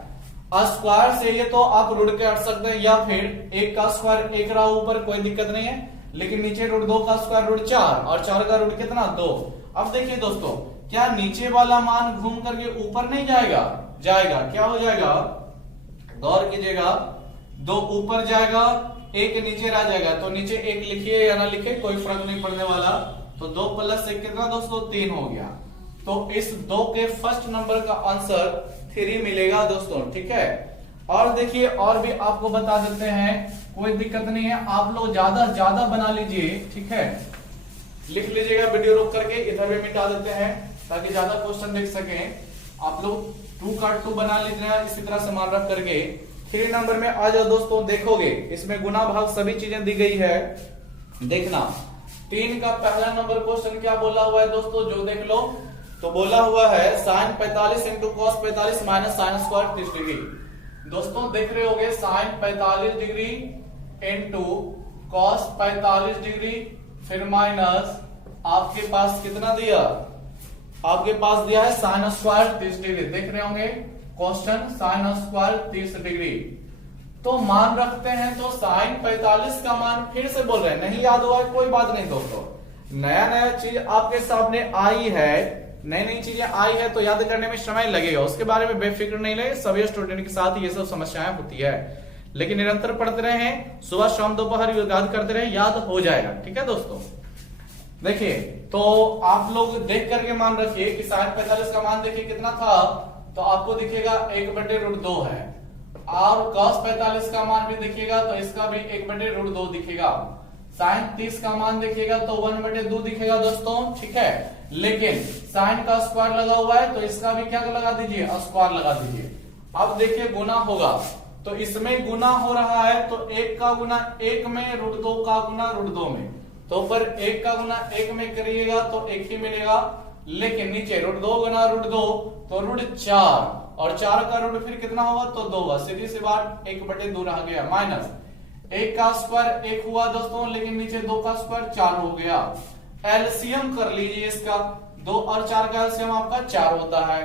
स्क्वायर से ये तो आप रूट के हट सकते हैं, या फिर 1 का स्क्वायर 1 रहा ऊपर, कोई दिक्कत नहीं है, लेकिन नीचे √2 का स्क्वायर √4 और 4 का रूट कितना 2। अब देखिए दोस्तों, क्या नीचे वाला मान घूम करके ऊपर नहीं जाएगा? जाएगा। क्या हो जाएगा? गौर कीजिएगा, 2 ऊपर जाएगा, 1 नीचे रह जाएगा। तो नीचे 1 लिखिए या ना लिखे कोई फर्क नहीं पड़ने वाला। तो 2 + 1 कितना दोस्तों? 3 हो गया। तो इस 2 के फर्स्ट नंबर का आंसर 3 मिलेगा दोस्तों। ठीक है, और देखिए और भी आपको बता देते हैं, कोई दिक्कत नहीं है, आप लोग ज्यादा बना लीजिए। ठीक है, लिख लीजिएगा वीडियो रोक करके, इधर भी मिटा देते हैं ताकि ज्यादा क्वेश्चन देख सकें आप लोग। 2 का 2 बना लीजिएगा इसी तरह से मान रख करके। 3 नंबर में आ जाओ दोस्तों, देखोगे इसमें गुना भाग सभी चीजें दी गई है। देखना 3 का पहला नंबर क्वेश्चन क्या बोला हुआ है दोस्तों, जो देख लो। तो बोला हुआ है sin 45 × cos 45 - sin square 30 degree. दोस्तों देख रहे होगे sin 45 degree into cos 45 degree, फिर माइनस आपके पास कितना दिया? आपके पास दिया है sin स्क्वायर 30 डिग्री। देख रहे होंगे क्वेश्चन, sin स्क्वायर 30 डिग्री। तो मान रखते हैं, तो sin 45 का मान फिर से बोल रहे हैं, नहीं याद हुआ है कोई बात नहीं दोस्तों, नया चीज आपके सामने आई है, नई चीजें आई है तो याद करने में समय लगेगा, उसके बारे में बेफिक्र नहीं रहे। सभी स्टूडेंट के साथ ये सब समस्याएं होती है, लेकिन निरंतर पढ़ते रहे, सुबह शाम दोपहर याद करते रहे, याद हो जाएगा। ठीक है दोस्तों, देखिए तो आप लोग देख करके मान रखिए कि sin 45 का मान देखिए कितना था, तो आपको दिखेगा 1/√2 है, और cos 45 का मान भी दिखेगा तो इसका भी 1/√2 दिखेगा। sin 30 का मान देखिएगा तो 1/2 दिखेगा दोस्तों। ठीक है, लेकिन sin का स्क्वायर लगा हुआ है तो इसका भी क्या लगा दीजिए? स्क्वायर लगा दीजिए। अब देखिए गुना होगा, तो इसमें गुना हो रहा है, तो 1 का गुना 1 में, √2 का गुना √2 में, तो पर 1 का गुना 1 में करिएगा तो 1 ही मिलेगा, लेकिन नीचे √2 गुना √2 तो √4, और 4 का रूट फिर कितना होगा? तो 2 होगा। सीधी सी बात 1/2 रह गया, माइनस 1 का स्क्वायर 1 हुआ दोस्तों, लेकिन नीचे 2 का स्क्वायर 4 हो गया। एलसीएम कर लीजिए इसका, 2 और 4 का एलसीएम आपका 4 होता है,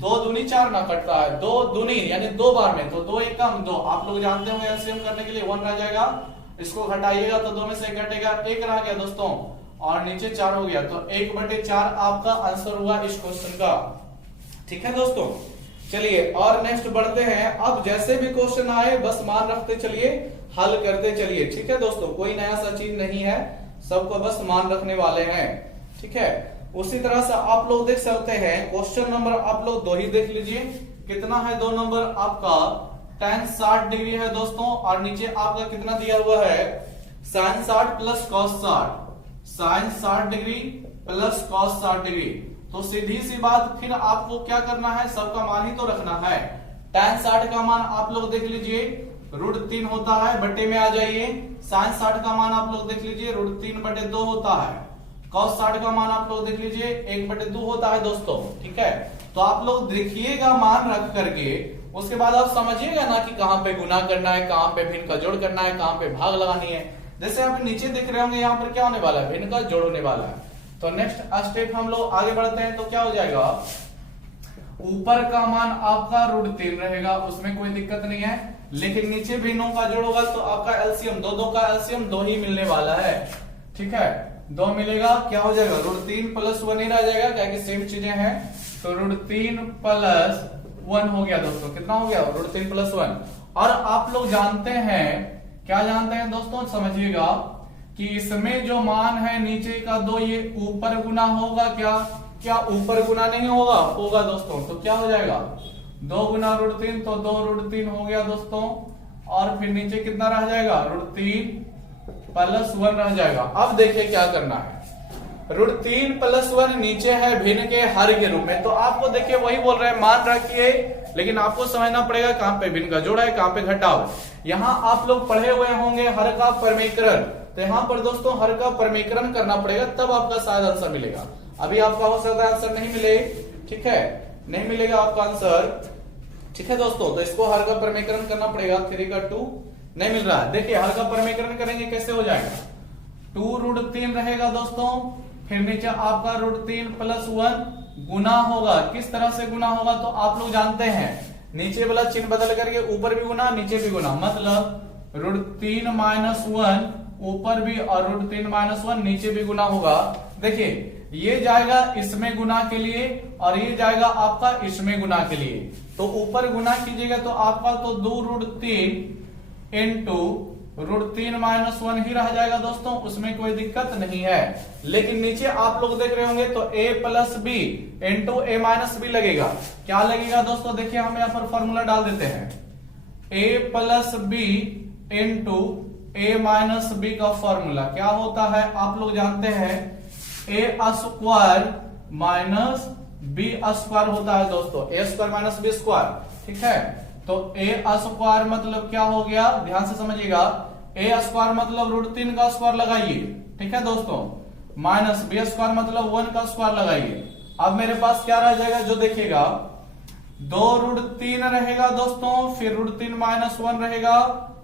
2 दूनी 4 ना कटता है, 2 दूनी यानी 2 बार में, तो 2 1 कम 2, आप लोग जानते होंगे एलसीएम करने के लिए 1 रह जाएगा, इसको घटाइएगा तो 2 में से घटेगा 1 रह गया दोस्तों, और नीचे 4 हो गया, तो 1/4 आपका आंसर हुआ इस क्वेश्चन का। ठीक है दोस्तों, चलिए और नेक्स्ट बढ़ते हैं। अब जैसे भी क्वेश्चन आए बस मान रखते चलिए, हल करते चलिए। ठीक है दोस्तों, कोई नया सा चीज नहीं है, सबको बस मान रखने वाले हैं। ठीक है, उसी तरह से आप लोग देख सकते हैं क्वेश्चन नंबर आप लोग 2 ही देख लीजिए, कितना है 2 नंबर आपका tan 60 डिग्री है दोस्तों, और नीचे आपका कितना दिया हुआ है? sin 60 + cos 60, sin 60 degree + cos 60 degree. तो सीधी सी बात, फिर आपको क्या करना है? सबका मान ही तो रखना है। tan 60 का मान आप लोग देख लीजिए √3 होता है, बट्टे में आ जाइए। sin 60 का मान आप लोग देख लीजिए √3/2 होता है। cos 60 का मान आप लोग देख लीजिए 1/2 होता है दोस्तों। ठीक है, तो आप लोग देखिएगा मान रख करके, उसके बाद आप समझिएगा ना कि कहां पे गुना करना है, कहां पे भिन्न का जोड़ करना है, कहां पे भाग लगानी है। जैसे आप नीचे देख रहे होंगे, यहाँ पर क्या होने वाला है? भिन्न का जोड़ होने वाला है। तो नेक्स्ट स्टेप हम लोग आगे बढ़ते हैं, तो क्या हो जाएगा? ऊपर का मान आपका √3 रहेगा, उसमें कोई दिक्कत नहीं है, लेकिन नीचे भिन्नों का जोड़ होगा तो आपका एलसीएम 2 का एलसीएम 2 ही मिलने वाला है। ठीक है, 2 मिलेगा, क्या हो जाएगा? √3 + 1 ही रह जाएगा, क्या कि सेम चीजें हैं, तो √3 + 1 हो गया दोस्तों। कितना हो गया? √3 + 1। और आप लोग जानते हैं, क्या जानते हैं दोस्तों? समझिएगा कि इसमें जो मान है नीचे का 2, ये ऊपर गुना होगा क्या? क्या ऊपर गुना नहीं होगा? होगा दोस्तों। तो क्या हो जाएगा? 2 गुना √3, तो 2 √3 हो गया दोस्तों, और फिर नीचे कितना रह जाएगा? √3 + 1 रह जाएगा। अब देखिए क्या करना है, √3 + 1 नीचे है भिन्न के हर के रूप में, तो आपको देखिए वही बोल रहे हैं, मान रखिए, लेकिन आपको समझना पड़ेगा कहां पे भिन्न का जोड़ है, कहां पे घटाव। यहां आप लोग पढ़े हुए होंगे हर का परमीकरण, तो यहां पर दोस्तों हर का परमीकरण करना पड़ेगा, तब आपका शायद आंसर मिलेगा। अभी आपका हो सकता है आंसर नहीं मिले, ठीक है, नहीं मिलेगा आपका आंसर। ठीक है दोस्तों, तो इसको हर का परमीकरण करना पड़ेगा। 3 का 2 नहीं मिल रहा है, देखिए हर का परमीकरण करेंगे कैसे हो जाएगा? 2√3 रहेगा दोस्तों, फिर नीचे आपका √3 + 1 गुना होगा। किस तरह से गुना होगा तो आप लोग जानते हैं, नीचे वाला चिन्ह बदल करके ऊपर भी गुना नीचे भी गुना, मतलब √3 - 1 ऊपर भी और √3 - 1 नीचे भी गुना होगा। देखिए ये जाएगा इसमें गुना के लिए और ये जाएगा आपका इसमें गुना के लिए। तो ऊपर गुना कीजिएगा तो आपका तो 2√3 इंटू √3 - 1 ही रह जाएगा दोस्तों, उसमें कोई दिक्कत नहीं है। लेकिन नीचे आप लोग देख रहे होंगे तो a + b into a - b लगेगा। क्या लगेगा दोस्तों, देखिए हम यहां पर फॉर्मूला डाल देते हैं, a + b into a - b का फॉर्मूला क्या होता है आप लोग जानते हैं, a² - b² होता है दोस्तों, a² - b², ठीक है। तो a² मतलब क्या हो गया, ध्यान से समझिएगा, a² मतलब √3 का स्क्वायर लगाइए, ठीक है दोस्तों, माइनस b² मतलब 1 का स्क्वायर लगाइए। अब मेरे पास क्या रह जाएगा, जो देखिएगा 2√3 रहेगा दोस्तों, फिर √3 - 1 रहेगा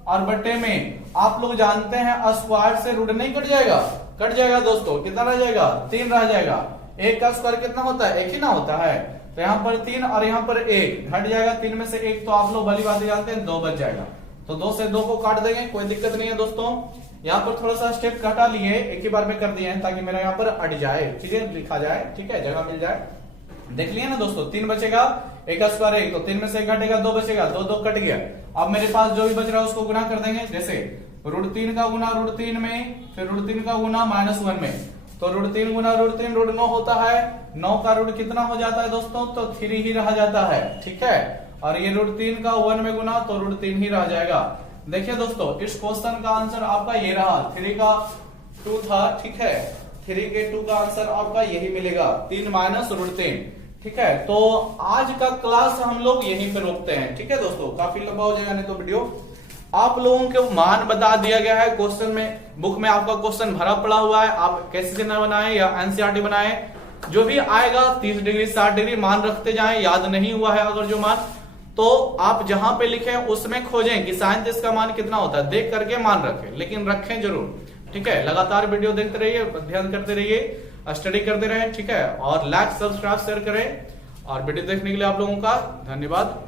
और बट्टे में आप लोग जानते हैं स्क्वायर से रूट नहीं कट जाएगा दोस्तों, कितना रह जाएगा, 3 रह जाएगा। 1 का स्क्वायर कितना होता है, 1 ही ना होता है, तो यहाँ पर 3 और यहाँ पर 1 घट जाएगा, 3 में से 1 तो आप लोग भली बात जानते हैं 2 बच जाएगा। तो 2 से 2 को काट देंगे, कोई दिक्कत नहीं है दोस्तों। यहाँ पर थोड़ा सा स्टेप घटा लिए, एक ही बार में कर दिए हैं ताकि मेरा यहाँ पर अट जाए, चीजें लिखा जाए, ठीक है, जगह मिल जाए। देख लिया ना दोस्तों, 3 बचेगा, 1 का स्क्वायर 1, तो 3 में से 1 घटेगा, 2 बचेगा, 2 कट गया। अब मेरे पास जो भी बच रहा है उसको गुना कर देंगे, जैसे √3 का गुना √3 में, फिर √3 का गुना -1 में, तो √3 गुना √3 √9 होता है, 9 का रूट कितना हो जाता है दोस्तों, तो 3 ही रह जाता है, ठीक है। और ये √3 का 1 में गुना तो √3 ही रह जाएगा। देखिए दोस्तों इस क्वेश्चन का आंसर आपका ये रहा, 3 का 2 था, ठीक है, 3 के 2 का आंसर आपका यही मिलेगा, 3 - √3, ठीक है। तो आज का क्लास हम लोग यहीं पे रोकते हैं, ठीक है दोस्तों, काफी लंबा हो जाएगा नहीं तो वीडियो। आप लोगों के मान बता दिया गया है, क्वेश्चन में बुक में आपका क्वेश्चन भरा पड़ा हुआ है, आप कैसे बनाए या एनसीईआरटी बनाए, जो भी आएगा 30 डिग्री 60 डिग्री मान रखते जाएं। याद नहीं हुआ है अगर जो मान, तो आप जहां पे लिखे उसमें खोजें कि साइन थीटा का मान कितना होता है, देख करके मान रखें, लेकिन रखें जरूर, ठीक है। लगातार वीडियो देखते रहिए, अध्ययन करते रहिए, स्टडी करते रहे, ठीक है। और लाइक सब्सक्राइब शेयर करें, और वीडियो देखने के लिए आप लोगों का धन्यवाद।